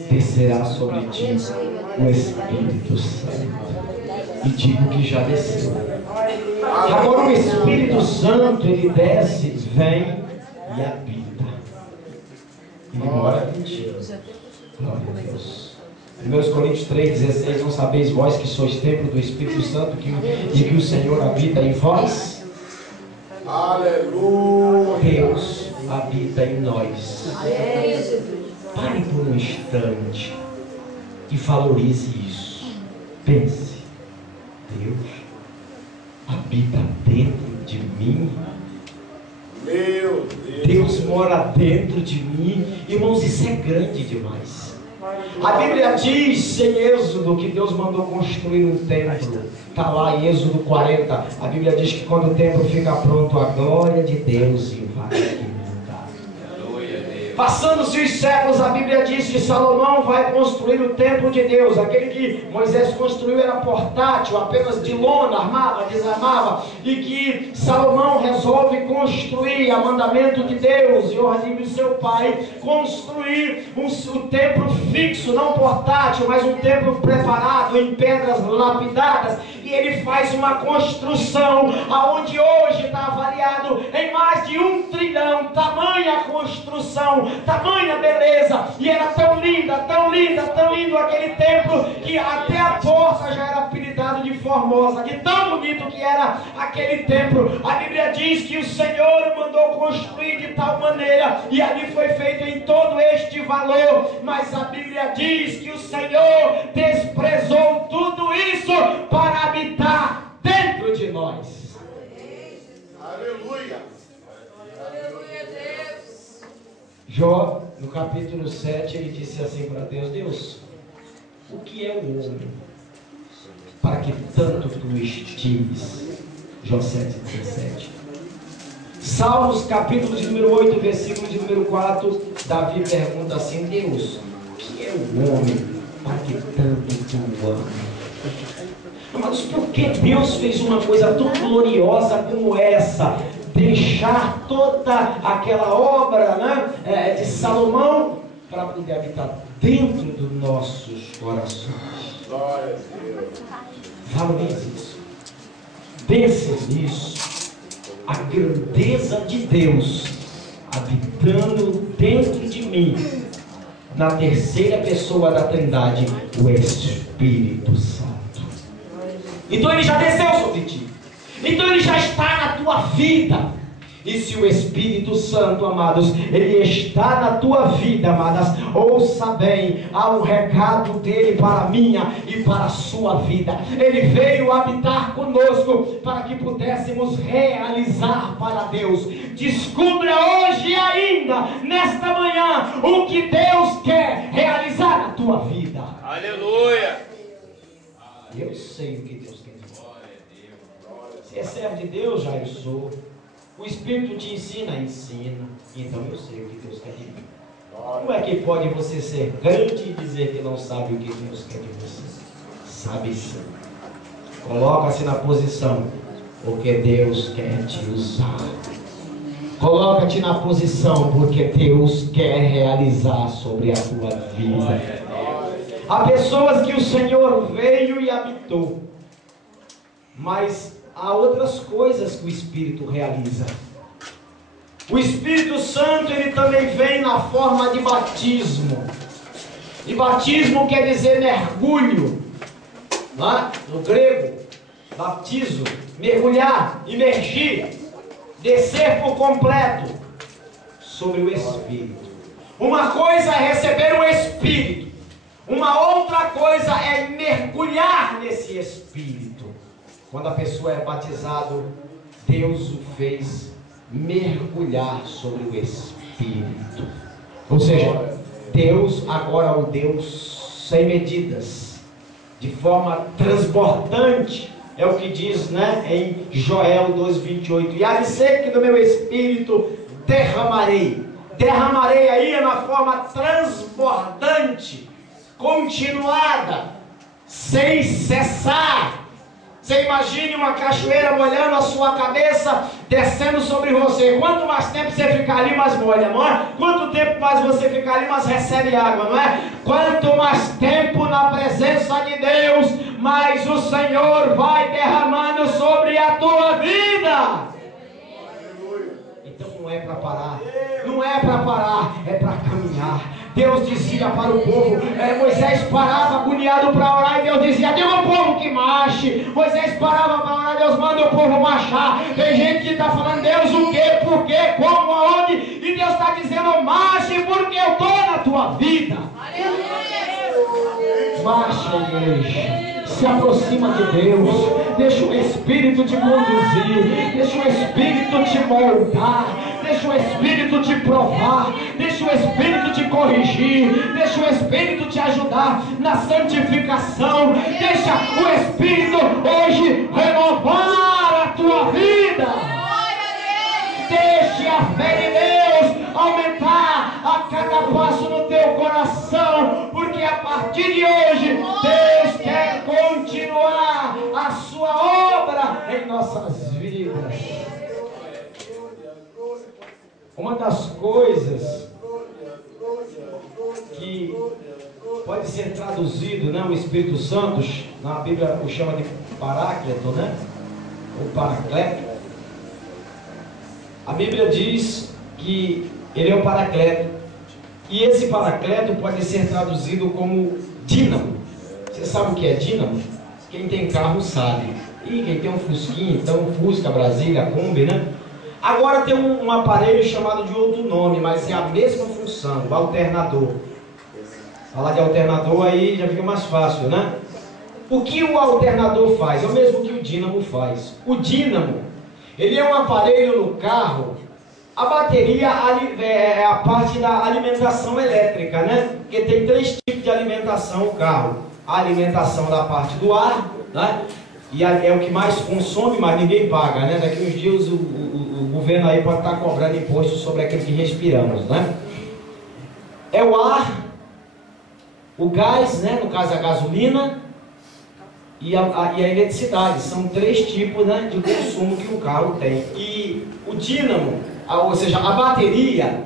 Descerá sobre ti o Espírito Santo. E digo que já desceu. Agora o Espírito Santo, ele desce, vem e habita. Ele mora em ti. Glória a Deus. 1 Coríntios 3,16: não sabeis vós que sois templo do Espírito Santo e que o Senhor habita em vós? Aleluia. Deus habita em nós. Pare por um instante e valorize isso. Pense: Deus habita dentro de mim. Meu Deus. Deus mora dentro de mim. Irmãos, isso é grande demais. A Bíblia diz em Êxodo que Deus mandou construir um templo. Está lá em Êxodo 40. A Bíblia diz que quando o templo fica pronto, a glória de Deus invade. Passando-se os séculos, a Bíblia diz que Salomão vai construir o templo de Deus. Aquele que Moisés construiu era portátil, apenas de lona, armava, desarmava. E que Salomão resolve construir, a mandamento de Deus e ordem do seu pai, construir o templo fixo, não portátil, mas um templo preparado em pedras lapidadas. E ele faz uma construção aonde hoje está avaliado em mais de 1 trilhão. Tamanha construção, tamanha beleza. E era tão linda, tão linda, tão lindo aquele templo, que até a porta já era apelidado de Formosa, de tão bonito que era aquele templo. A Bíblia diz que o Senhor mandou construir de tal maneira, e ali foi feito em todo este valor. Mas a Bíblia diz que o Senhor desprezou tudo isso para habitar dentro de nós. Aleluia. Aleluia, Deus. Jó, no capítulo 7, ele disse assim para Deus: Deus, o que é o homem para que tanto tu o estimes? Jó 7,17. Salmos, capítulo de número 8, versículo de número 4, Davi pergunta assim: Deus, o que é o homem para que tanto tu o amas? Mas por que Deus fez uma coisa tão gloriosa como essa? Deixar toda aquela obra, né, de Salomão para poder habitar dentro dos nossos corações. Glória a Deus. Valorize isso. Pense nisso. A grandeza de Deus habitando dentro de mim, na terceira pessoa da Trindade, o Espírito Santo. Então ele já desceu sobre ti. Então ele já está na tua vida. E se o Espírito Santo, amados, ele está na tua vida, amadas, ouça bem, há um recado dele para a minha e para a sua vida. Ele veio habitar conosco para que pudéssemos realizar para Deus. Descubra hoje ainda, nesta manhã, o que Deus quer realizar na tua vida. Aleluia. Eu sei o que Deus quer dizer. Se é servo de Deus, já eu sou. O Espírito te ensina, ensina. Então eu sei o que Deus quer de mim. Como é que pode você ser grande e dizer que não sabe o que Deus quer de você? Sabe sim. Coloca-se na posição, porque Deus quer te usar. Coloca-te na posição, porque Deus quer realizar sobre a tua vida. Há pessoas que o Senhor veio e habitou, mas há outras coisas que o Espírito realiza. O Espírito Santo, ele também vem na forma de batismo. E batismo quer dizer mergulho, no grego, baptizo, mergulhar, imergir, descer por completo sobre o Espírito. Uma coisa é receber o Espírito, uma outra coisa é mergulhar nesse Espírito. Quando a pessoa é batizado, Deus o fez mergulhar sobre o Espírito. Ou seja, Deus agora, o Deus sem medidas, de forma transbordante, é o que diz, em Joel 2,28. E há de ser que do meu Espírito derramarei. Derramarei aí na forma transbordante. continuada, sem cessar. Você imagine uma cachoeira molhando a sua cabeça, descendo sobre você. Quanto mais tempo você ficar ali, mais molha, não é? Quanto tempo mais você ficar ali, mais recebe água, não é? Quanto mais tempo na presença de Deus, mais o Senhor vai derramando sobre a tua vida. Então não é para parar, não é para parar, é para caminhar. Deus dizia para o povo, Moisés parava agoniado para orar e Deus dizia, diga ao povo que marche. Moisés parava para orar, Deus manda o povo marchar. Tem gente que está falando, Deus o quê, por quê, como, aonde? E Deus está dizendo, marche porque eu estou na tua vida. Marcha, igreja, se aproxima de Deus, deixa o Espírito te conduzir, deixa o Espírito te moldar, deixa o Espírito te provar, deixa o Espírito te corrigir, deixa o Espírito te ajudar na santificação, deixa o Espírito hoje renovar a tua vida. Deixe a fé de Deus aumentar a cada passo no teu coração, porque a partir de hoje Deus quer continuar a sua obra em nossas vidas. Uma das coisas que pode ser traduzido, né, o Espírito Santo, na Bíblia o chama de Paráclito, né? Ou Paracleto. A Bíblia diz que ele é o Paracleto. E esse Paracleto pode ser traduzido como dínamo. Você sabe o que é dínamo? Quem tem carro sabe. E quem tem um Fusquinha, então Fusca, Brasília, Kombi, né? Agora tem um aparelho chamado de outro nome, mas é a mesma função, o alternador. Falar de alternador aí já fica mais fácil, né? O que o alternador faz? É o mesmo que o dínamo faz. O dínamo, ele é um aparelho no carro. A bateria é a parte da alimentação elétrica, né? Porque tem 3 tipos de alimentação o carro. A alimentação da parte do ar, né? E é o que mais consome, mas ninguém paga, né? Daqui uns dias o governo aí pode estar cobrando imposto sobre aquilo que respiramos, né? É o ar, o gás, né? No caso a gasolina e a eletricidade. São 3 tipos, né, de consumo que o carro tem. E o dínamo, ou seja, a bateria,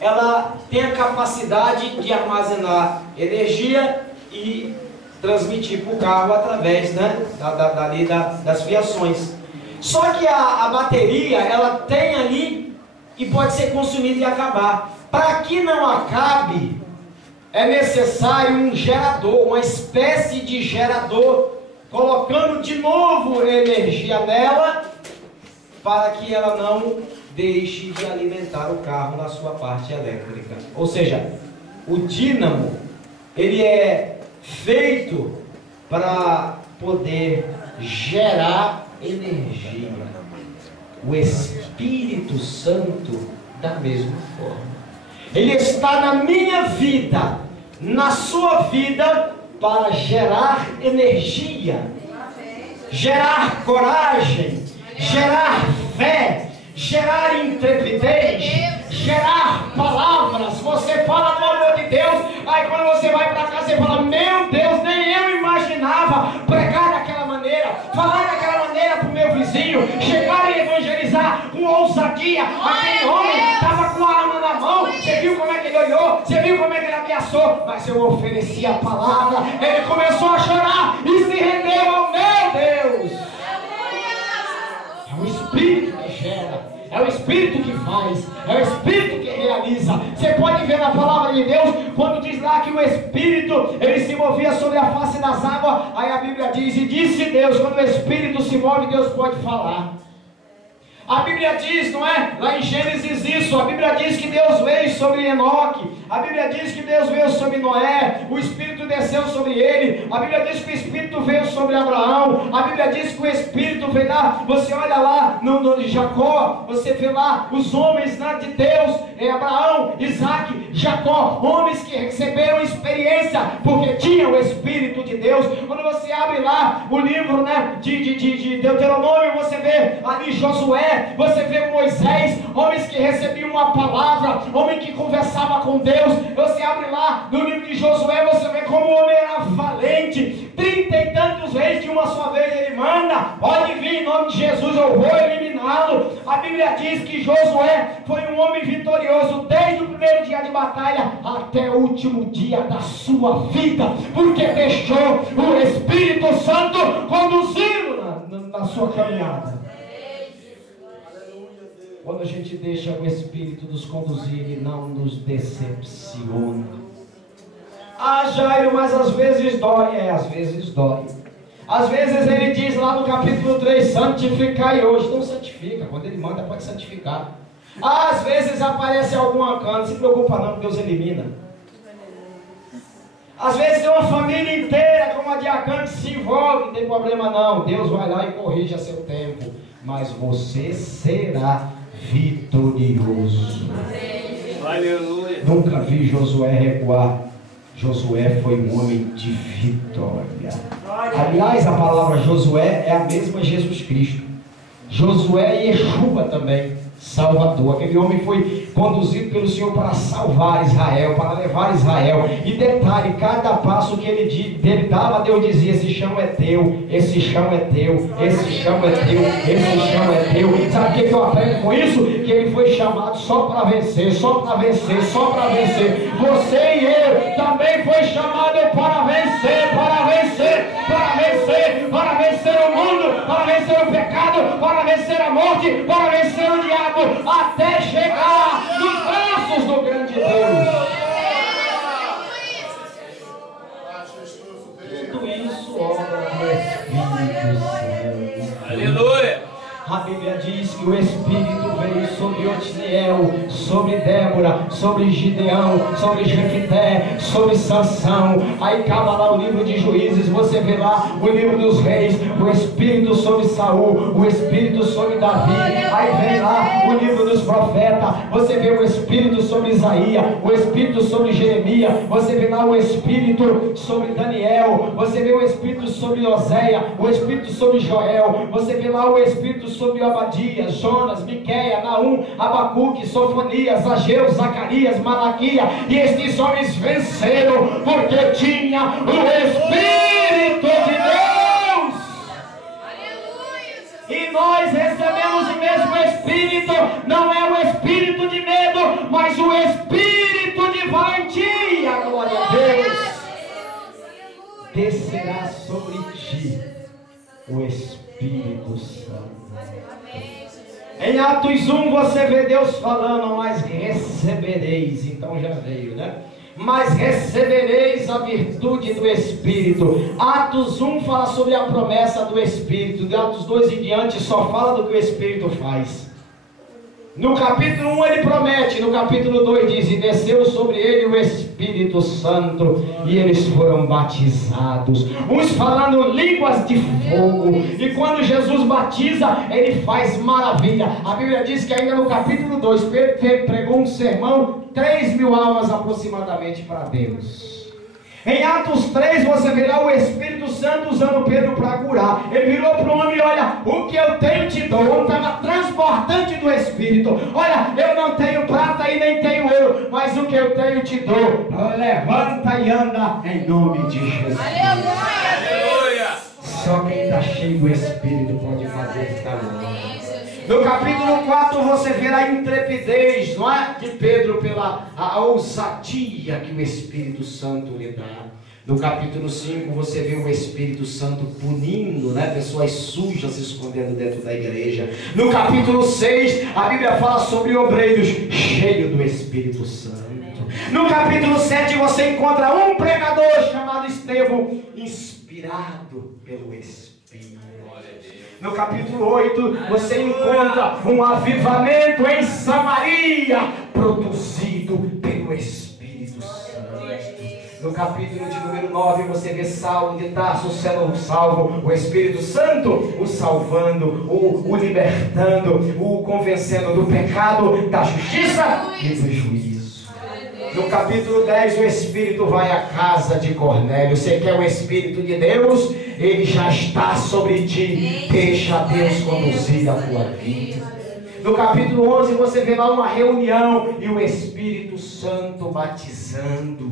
ela tem a capacidade de armazenar energia e transmitir para o carro através, né, das fiações. Só que a bateria, ela tem ali e pode ser consumida e acabar. Para que não acabe, é necessário um gerador, uma espécie de gerador, colocando de novo energia nela, para que ela não deixe de alimentar o carro na sua parte elétrica. Ou seja, o dínamo, ele é feito para poder gerar energia. O Espírito Santo da mesma forma. Ele está na minha vida, na sua vida, para gerar energia, gerar coragem, gerar fé, gerar intrepidez, gerar palavras. Você fala no amor de Deus, aí quando você vai para casa você fala, meu Deus, nem eu imaginava pregar daquela maneira, falar daquela maneira para o meu vizinho, chegar e evangelizar com ousadia. Aquele homem estava com a arma na mão, você viu como é que ele olhou, você viu como é que ele ameaçou, mas eu ofereci a palavra, ele começou a chorar e se rendeu ao meu Deus. É o Espírito que gera, é o Espírito que faz, é o Espírito que realiza. Você pode ver na palavra de Deus, quando diz lá que o Espírito, ele se movia sobre a face das águas, aí a Bíblia diz, e disse Deus, quando o Espírito se move, Deus pode falar. A Bíblia diz, não é? Lá em Gênesis isso, a Bíblia diz que Deus veio sobre Enoque, a Bíblia diz que Deus veio sobre Noé, o Espírito desceu sobre ele, a Bíblia diz que o Espírito veio sobre Abraão, a Bíblia diz que o Espírito veio lá, você olha lá no Jacó, você vê lá os homens, né, de Deus, Abraão, Isaac, Jacó, homens que receberam experiência, porque tinham o Espírito de Deus. Quando você abre lá o livro, né, de Deuteronômio, você vê ali Josué, você vê Moisés, homens que recebiam uma palavra, homem que conversava com Deus, Deus. Você abre lá no livro de Josué, você vê como o homem era valente. 30 e tantos reis de uma só vez ele manda: pode vir em nome de Jesus, eu vou eliminá-lo. A Bíblia diz que Josué foi um homem vitorioso desde o primeiro dia de batalha até o último dia da sua vida, porque deixou o Espírito Santo conduzi-lo na sua caminhada. Quando a gente deixa o Espírito nos conduzir, ele não nos decepciona. Ah, Jairo, mas às vezes dói. Às vezes dói. Às vezes ele diz lá no capítulo 3, santificai hoje. Não santifica, quando ele manda pode santificar. Às vezes aparece alguma cana, não se preocupa não, Deus elimina. Às vezes tem uma família inteira como a diacante se envolve, não tem problema não, Deus vai lá e corrige a seu tempo, mas você será vitorioso. Aleluia. Nunca vi Josué recuar. Josué foi um homem de vitória. Aliás, a palavra Josué é a mesma Jesus Cristo. Josué e Yeshua também, Salvador. Aquele homem foi conduzido pelo Senhor para salvar Israel, para levar Israel. E detalhe, cada passo que ele dava, Deus dizia: esse chão é teu, esse chão é teu, esse chão é teu, esse chão é teu. Sabe o que eu aprendo com isso? Que ele foi chamado só para vencer, só para vencer, só para vencer. Você e eu também foi chamado para vencer, para vencer, para vencer, para vencer o mundo, para vencer o pecado, para vencer a morte, para vencer o diabo, até chegar nos braços do grande Deus. Tudo isso obra do Espírito Santo. Aleluia. A Bíblia diz que o Espírito veio sobre Otniel, sobre Débora, sobre Gideão, sobre Jefité, sobre Sansão. Aí acaba lá o livro de Juízes, você vê lá o livro dos reis, o Espírito sobre Saul, o Espírito sobre Davi. Aí vem lá o livro dos profetas, você vê o Espírito sobre Isaías, o Espírito sobre Jeremias, você vê lá o Espírito sobre Daniel, você vê o Espírito sobre Oséia, o Espírito sobre Joel, você vê lá o Espírito sobre Obadias, Jonas, Miqueias, Naum, Abacuque, Sofonias, Ageu, Zacarias, Malaquias. E estes homens venceram porque tinha o Espírito de Deus. E nós recebemos o mesmo Espírito. Não é o Espírito de medo, mas o Espírito de valentia. Glória a Deus. Descerá sobre ti o Espírito Santo. Em Atos 1 você vê Deus falando: mas recebereis, então já veio, né? Mas recebereis a virtude do Espírito. Atos 1 fala sobre a promessa do Espírito. De Atos 2 em diante só fala do que o Espírito faz. No capítulo 1 ele promete, no capítulo 2 diz: e desceu sobre ele o Espírito Santo, e eles foram batizados, uns falando línguas de fogo. E quando Jesus batiza, ele faz maravilha. A Bíblia diz que ainda no capítulo 2 Pedro pregou um sermão, 3.000 almas aproximadamente para Deus. Em Atos 3 você vê lá o Espírito Santo usando Pedro para curar. Ele virou para o homem: olha, o que eu tenho te dou. Eu estava transbordante do Espírito. Olha, eu não tenho prata e nem tenho ouro, mas o que eu tenho te dou. Levanta e anda em nome de Jesus. Aleluia. Só quem está cheio do Espírito pode fazer tal. No capítulo 4 você vê a intrepidez, não é, de Pedro pela a ousadia que o Espírito Santo lhe dá. No capítulo 5 você vê o Espírito Santo punindo, né, pessoas sujas se escondendo dentro da igreja. No capítulo 6 a Bíblia fala sobre obreiros cheios do Espírito Santo. No capítulo 7 você encontra um pregador chamado Estevão, inspirado pelo Espírito. No capítulo 8 você encontra um avivamento em Samaria, produzido pelo Espírito Santo. No capítulo de número 9 você vê Saulo de Tarso sendo salvo, o Espírito Santo o salvando, o libertando, o convencendo do pecado, da justiça e do juízo. No capítulo 10 o Espírito vai à casa de Cornélio. Você quer o Espírito de Deus? Ele já está sobre ti. Deixa Deus conduzir a tua vida. No capítulo 11 você vê lá uma reunião e o Espírito Santo batizando.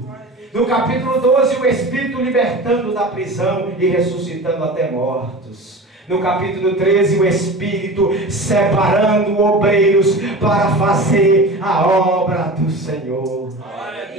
No capítulo 12 o Espírito libertando da prisão e ressuscitando até mortos. No capítulo 13 o Espírito separando obreiros para fazer a obra do Senhor.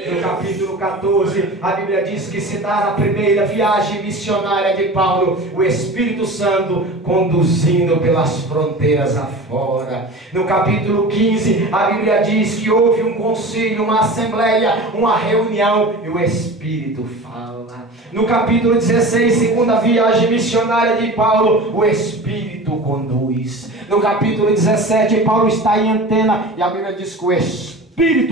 No capítulo 14, a Bíblia diz que se dá a primeira viagem missionária de Paulo, o Espírito Santo conduzindo pelas fronteiras afora. No capítulo 15, a Bíblia diz que houve um concílio, uma assembleia, uma reunião e o Espírito fala. No capítulo 16, segunda viagem missionária de Paulo, o Espírito conduz. No capítulo 17, Paulo está em Antena e a Bíblia diz que o Espírito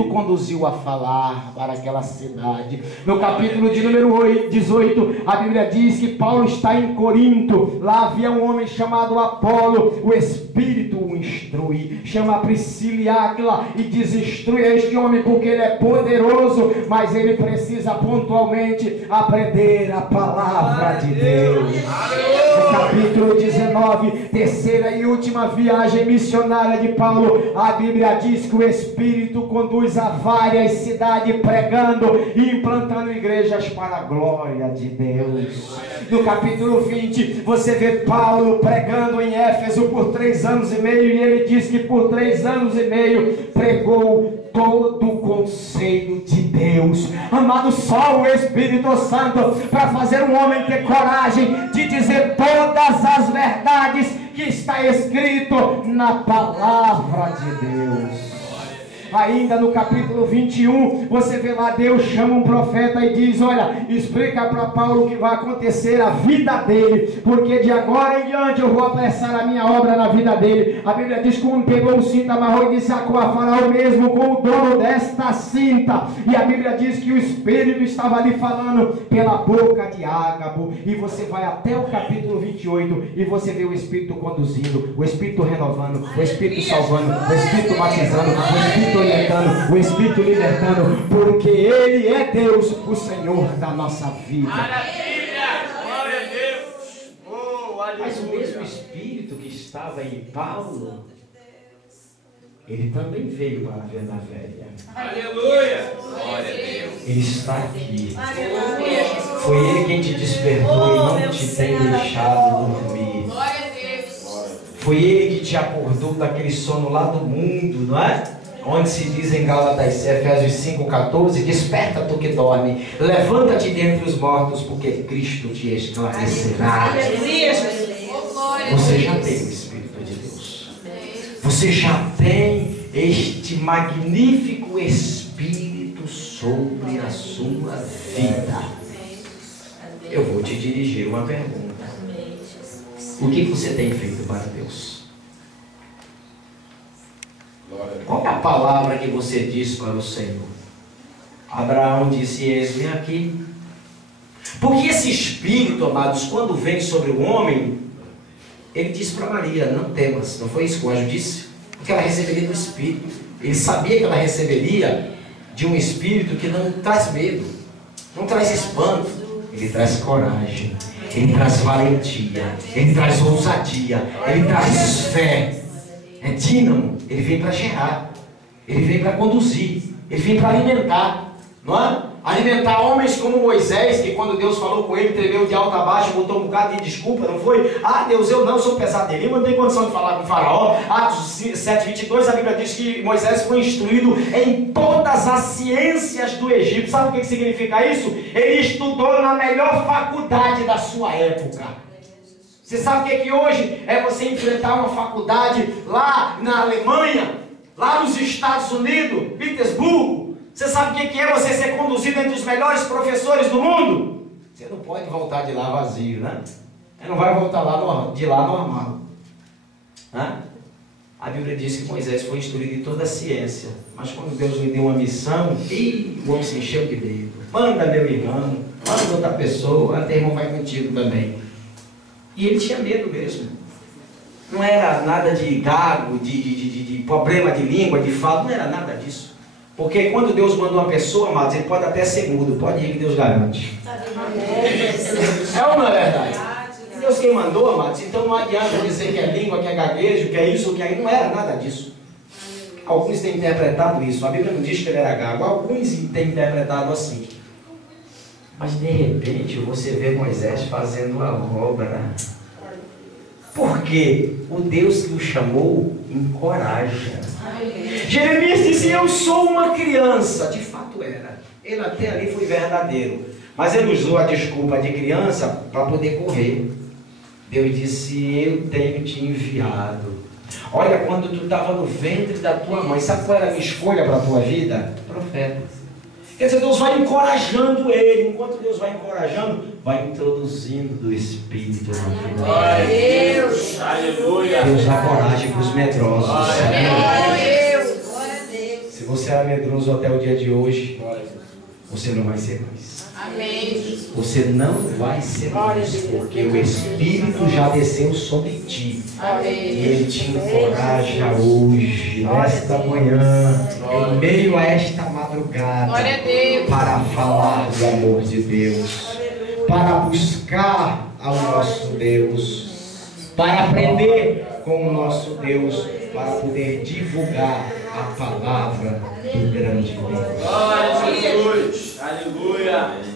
conduziu a falar para aquela cidade. No capítulo de número 18, a Bíblia diz que Paulo está em Corinto. Lá havia um homem chamado Apolo. O Espírito o instrui. Chama Priscila e Áquila e diz: instrui este homem porque ele é poderoso, mas ele precisa pontualmente aprender a palavra de Deus. No capítulo 19, terceira e última viagem missionária de Paulo, a Bíblia diz que o Espírito conduz a várias cidades pregando e implantando igrejas para a glória de Deus. No capítulo 20 você vê Paulo pregando em Éfeso por 3 anos e meio, e ele diz que por 3 anos e meio pregou todo o conselho de Deus. Amado, só o Espírito Santo para fazer um homem ter coragem de dizer todas as verdades que está escrito na palavra de Deus. Ainda no capítulo 21, você vê lá, Deus chama um profeta e diz: olha, explica para Paulo o que vai acontecer a vida dele, porque de agora em diante eu vou apressar a minha obra na vida dele. A Bíblia diz que um pegou o cinto, amarrou e disse: a fará o mesmo com o dono desta cinta. E a Bíblia diz que o Espírito estava ali falando pela boca de Ágabo. E você vai até o capítulo 28 e você vê o Espírito conduzindo, o Espírito renovando, o Espírito salvando, o Espírito batizando, o Espírito orientando, o Espírito libertando, porque Ele é Deus, o Senhor da nossa vida. Maravilha! Glória a Deus! Oh, aleluia! Mas o mesmo Espírito que estava em Paulo, ele também veio para a Venda Velha. Aleluia! Glória a Deus! Ele está aqui. Foi Ele quem te despertou e não te tem deixado dormir. Glória a Deus. Foi Ele que te acordou daquele sono lá do mundo, não é? Onde se diz em Gálatas, Efésios 5,14: desperta tu que dorme, levanta-te dentre os mortos, porque Cristo te esclarecerá. Você já tem o Espírito de Deus. Você já tem este magnífico Espírito sobre a sua vida. Eu vou te dirigir uma pergunta: o que você tem feito para Deus? Qual é a palavra que você diz para o Senhor? Abraão disse: eis-me aqui. Porque esse Espírito, amados, quando vem sobre o homem, ele disse para Maria: não temas. Não foi isso que o anjo disse? Porque ela receberia do Espírito. Ele sabia que ela receberia de um Espírito que não traz medo, não traz espanto. Ele traz coragem, ele traz valentia, ele traz ousadia, ele traz fé. É dínamo. Ele vem para gerar, ele vem para conduzir, ele vem para alimentar, não é? Alimentar homens como Moisés, que quando Deus falou com ele, tremeu de alto a baixo, botou um bocado de desculpa, não foi? Ah, Deus, eu não sou pesadelo, não tenho condição de falar com o faraó. Atos 7:22, a Bíblia diz que Moisés foi instruído em todas as ciências do Egito. Sabe o que significa isso? Ele estudou na melhor faculdade da sua época. Você sabe o que hoje é você enfrentar uma faculdade lá na Alemanha, lá nos Estados Unidos, Petersburgo? Você sabe o que é você ser conduzido entre os melhores professores do mundo? Você não pode voltar de lá vazio, né? Você não vai voltar de lá normal. Né? A Bíblia diz que Moisés foi instruído em toda a ciência, mas quando Deus lhe deu uma missão, o homem se encheu de medo. Manda meu irmão, manda outra pessoa, até irmão vai contigo também. E ele tinha medo mesmo. Não era nada de gago, de problema de língua, de fala, não era nada disso. Porque quando Deus manda uma pessoa, amados, ele pode até ser mudo, pode ir que Deus garante. É ou não é verdade? Deus quem mandou, amados. Então não adianta dizer que é língua, que é gaguejo, que é isso, que é... Não era nada disso. Alguns têm interpretado isso. A Bíblia não diz que ele era gago. Alguns têm interpretado assim. Mas de repente você vê Moisés fazendo a obra. Porque o Deus que o chamou encoraja. Jeremias disse: eu sou uma criança. De fato era. Ele até ali foi verdadeiro. Mas ele usou a desculpa de criança para poder correr. Deus disse: eu tenho te enviado. Olha, quando tu estava no ventre da tua mãe, sabe qual era a minha escolha para a tua vida? Profeta. Quer dizer, Deus vai encorajando ele. Enquanto Deus vai encorajando, vai introduzindo do Espírito na vida. Glória a Deus. Aleluia. Deus dá coragem para os medrosos. Glória a Deus. Se você era medroso até o dia de hoje, você não vai ser mais. Amém. Você não vai ser mais, porque o Espírito já desceu sobre ti. Amém. E Ele te encoraja hoje, nesta manhã, em meio a esta madrugada, Glória a Deus. para falar do amor de Deus, para buscar ao nosso Deus, para aprender com o nosso Deus, para poder divulgar a palavra do grande Deus. Glória a Jesus. Aleluia.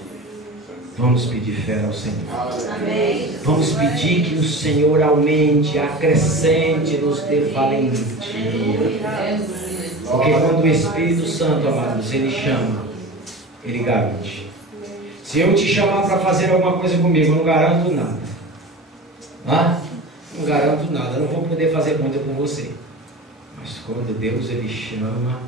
Vamos pedir fé ao Senhor. Amém. Vamos pedir que o Senhor aumente, acrescente, nos dê valentia. Porque quando o Espírito Santo, amados, Ele chama, Ele garante. Se eu te chamar para fazer alguma coisa comigo, eu não garanto nada. Não garanto nada, eu não vou poder fazer conta com você. Mas quando Deus Ele chama,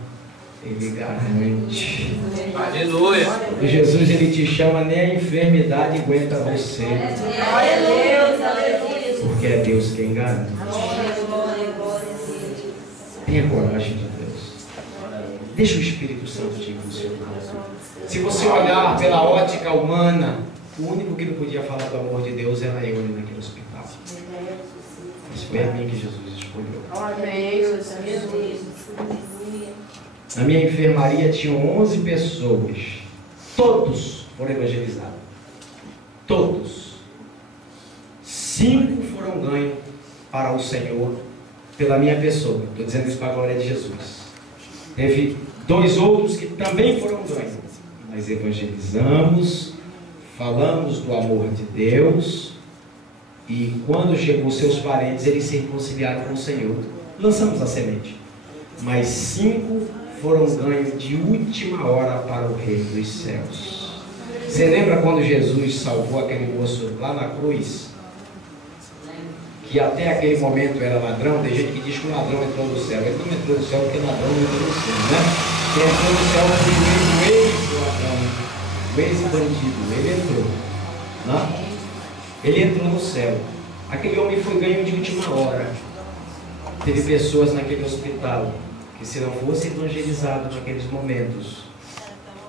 Ele garante. Aleluia. Quando Jesus Ele te chama, nem a enfermidade aguenta você. Glória a Deus. Aleluia. Porque é Deus quem garante. Tenha coragem de Deus. Deixa o Espírito Santo te impulsionar. Se você olhar pela ótica humana, o único que não podia falar do amor de Deus era eu ali naquele hospital. Mas foi a mim que Jesus escolheu. Amém. Na minha enfermaria tinham 11 pessoas. Todos foram evangelizados. Todos. 5 foram ganhos para o Senhor pela minha pessoa. Estou dizendo isso para a glória de Jesus. Teve 2 outros que também foram ganhos. Nós evangelizamos, falamos do amor de Deus. E quando chegou seus parentes, eles se reconciliaram com o Senhor. Lançamos a semente. Mas 5 foram ganhos de última hora para o reino dos céus. Você lembra quando Jesus salvou aquele moço lá na cruz? Que até aquele momento era ladrão. Tem gente que diz que o ladrão entrou no céu. Ele não entrou no céu porque ladrão não entrou no céu, né? Quem entrou no céu foi o ex-ladrão, o ex-bandido. Ele entrou, né? Ele entrou no céu. Aquele homem foi ganho de última hora. Teve pessoas naquele hospital que, se não fosse evangelizado naqueles momentos,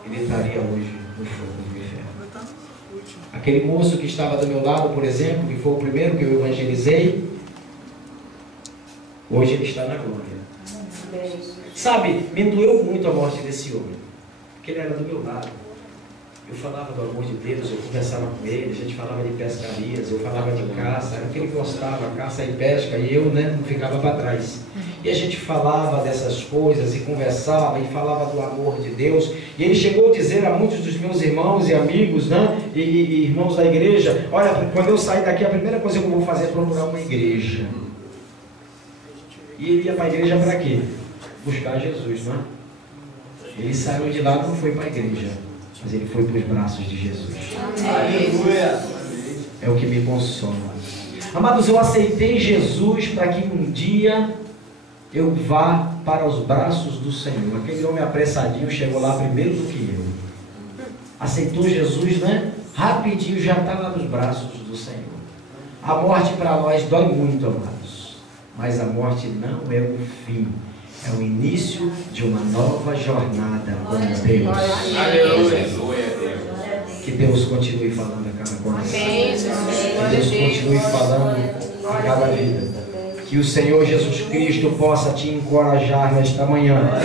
ele estaria hoje no fogo do inferno. Aquele moço que estava do meu lado, por exemplo, que foi o primeiro que eu evangelizei, hoje ele está na glória. Sabe, me doeu muito a morte desse homem, porque ele era do meu lado. Eu falava do amor de Deus, eu conversava com ele, a gente falava de pescarias, eu falava de caça, era o que ele gostava, caça e pesca, e eu, não ficava para trás. E a gente falava dessas coisas, e conversava, e falava do amor de Deus, e ele chegou a dizer a muitos dos meus irmãos e amigos, e irmãos da igreja: olha, quando eu sair daqui, a primeira coisa que eu vou fazer é procurar uma igreja. E ele ia para a igreja para quê? Buscar Jesus, não é? Ele saiu de lá, não foi para a igreja, mas ele foi para os braços de Jesus. Aleluia. É o que me consola. Amados, eu aceitei Jesus para que um dia eu vá para os braços do Senhor. Aquele homem apressadinho chegou lá primeiro do que eu. Aceitou Jesus, né? Rapidinho já está lá nos braços do Senhor. A morte para nós dói muito, amados. Mas a morte não é o fim. É o início de uma nova jornada com Deus. Aleluia. Que Deus continue falando a cada coração. Amém. Que Deus continue falando a cada vida. Que o Senhor Jesus Cristo possa te encorajar nesta manhã.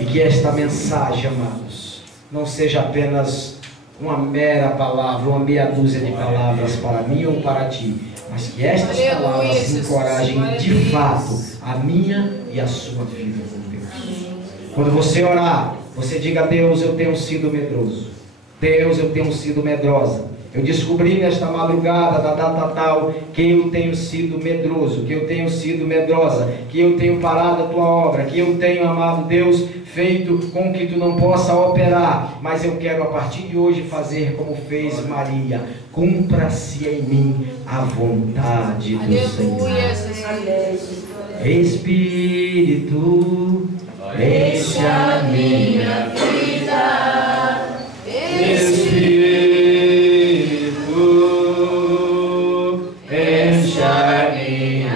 E que esta mensagem, amados, não seja apenas uma mera palavra, uma meia dúzia de palavras para mim ou para ti, mas que estas palavras encorajem de fato a minha e a sua vida com Deus. Quando você orar, você diga: Deus, eu tenho sido medroso. Deus, eu tenho sido medrosa. Eu descobri nesta madrugada da data tal que eu tenho sido medroso, que eu tenho sido medrosa, que eu tenho parado a tua obra, que eu tenho, amado Deus, feito com que tu não possa operar, mas eu quero a partir de hoje fazer como fez Maria: cumpra-se em mim a vontade do Senhor. Espírito, enche a minha vida. Espírito, enche a minha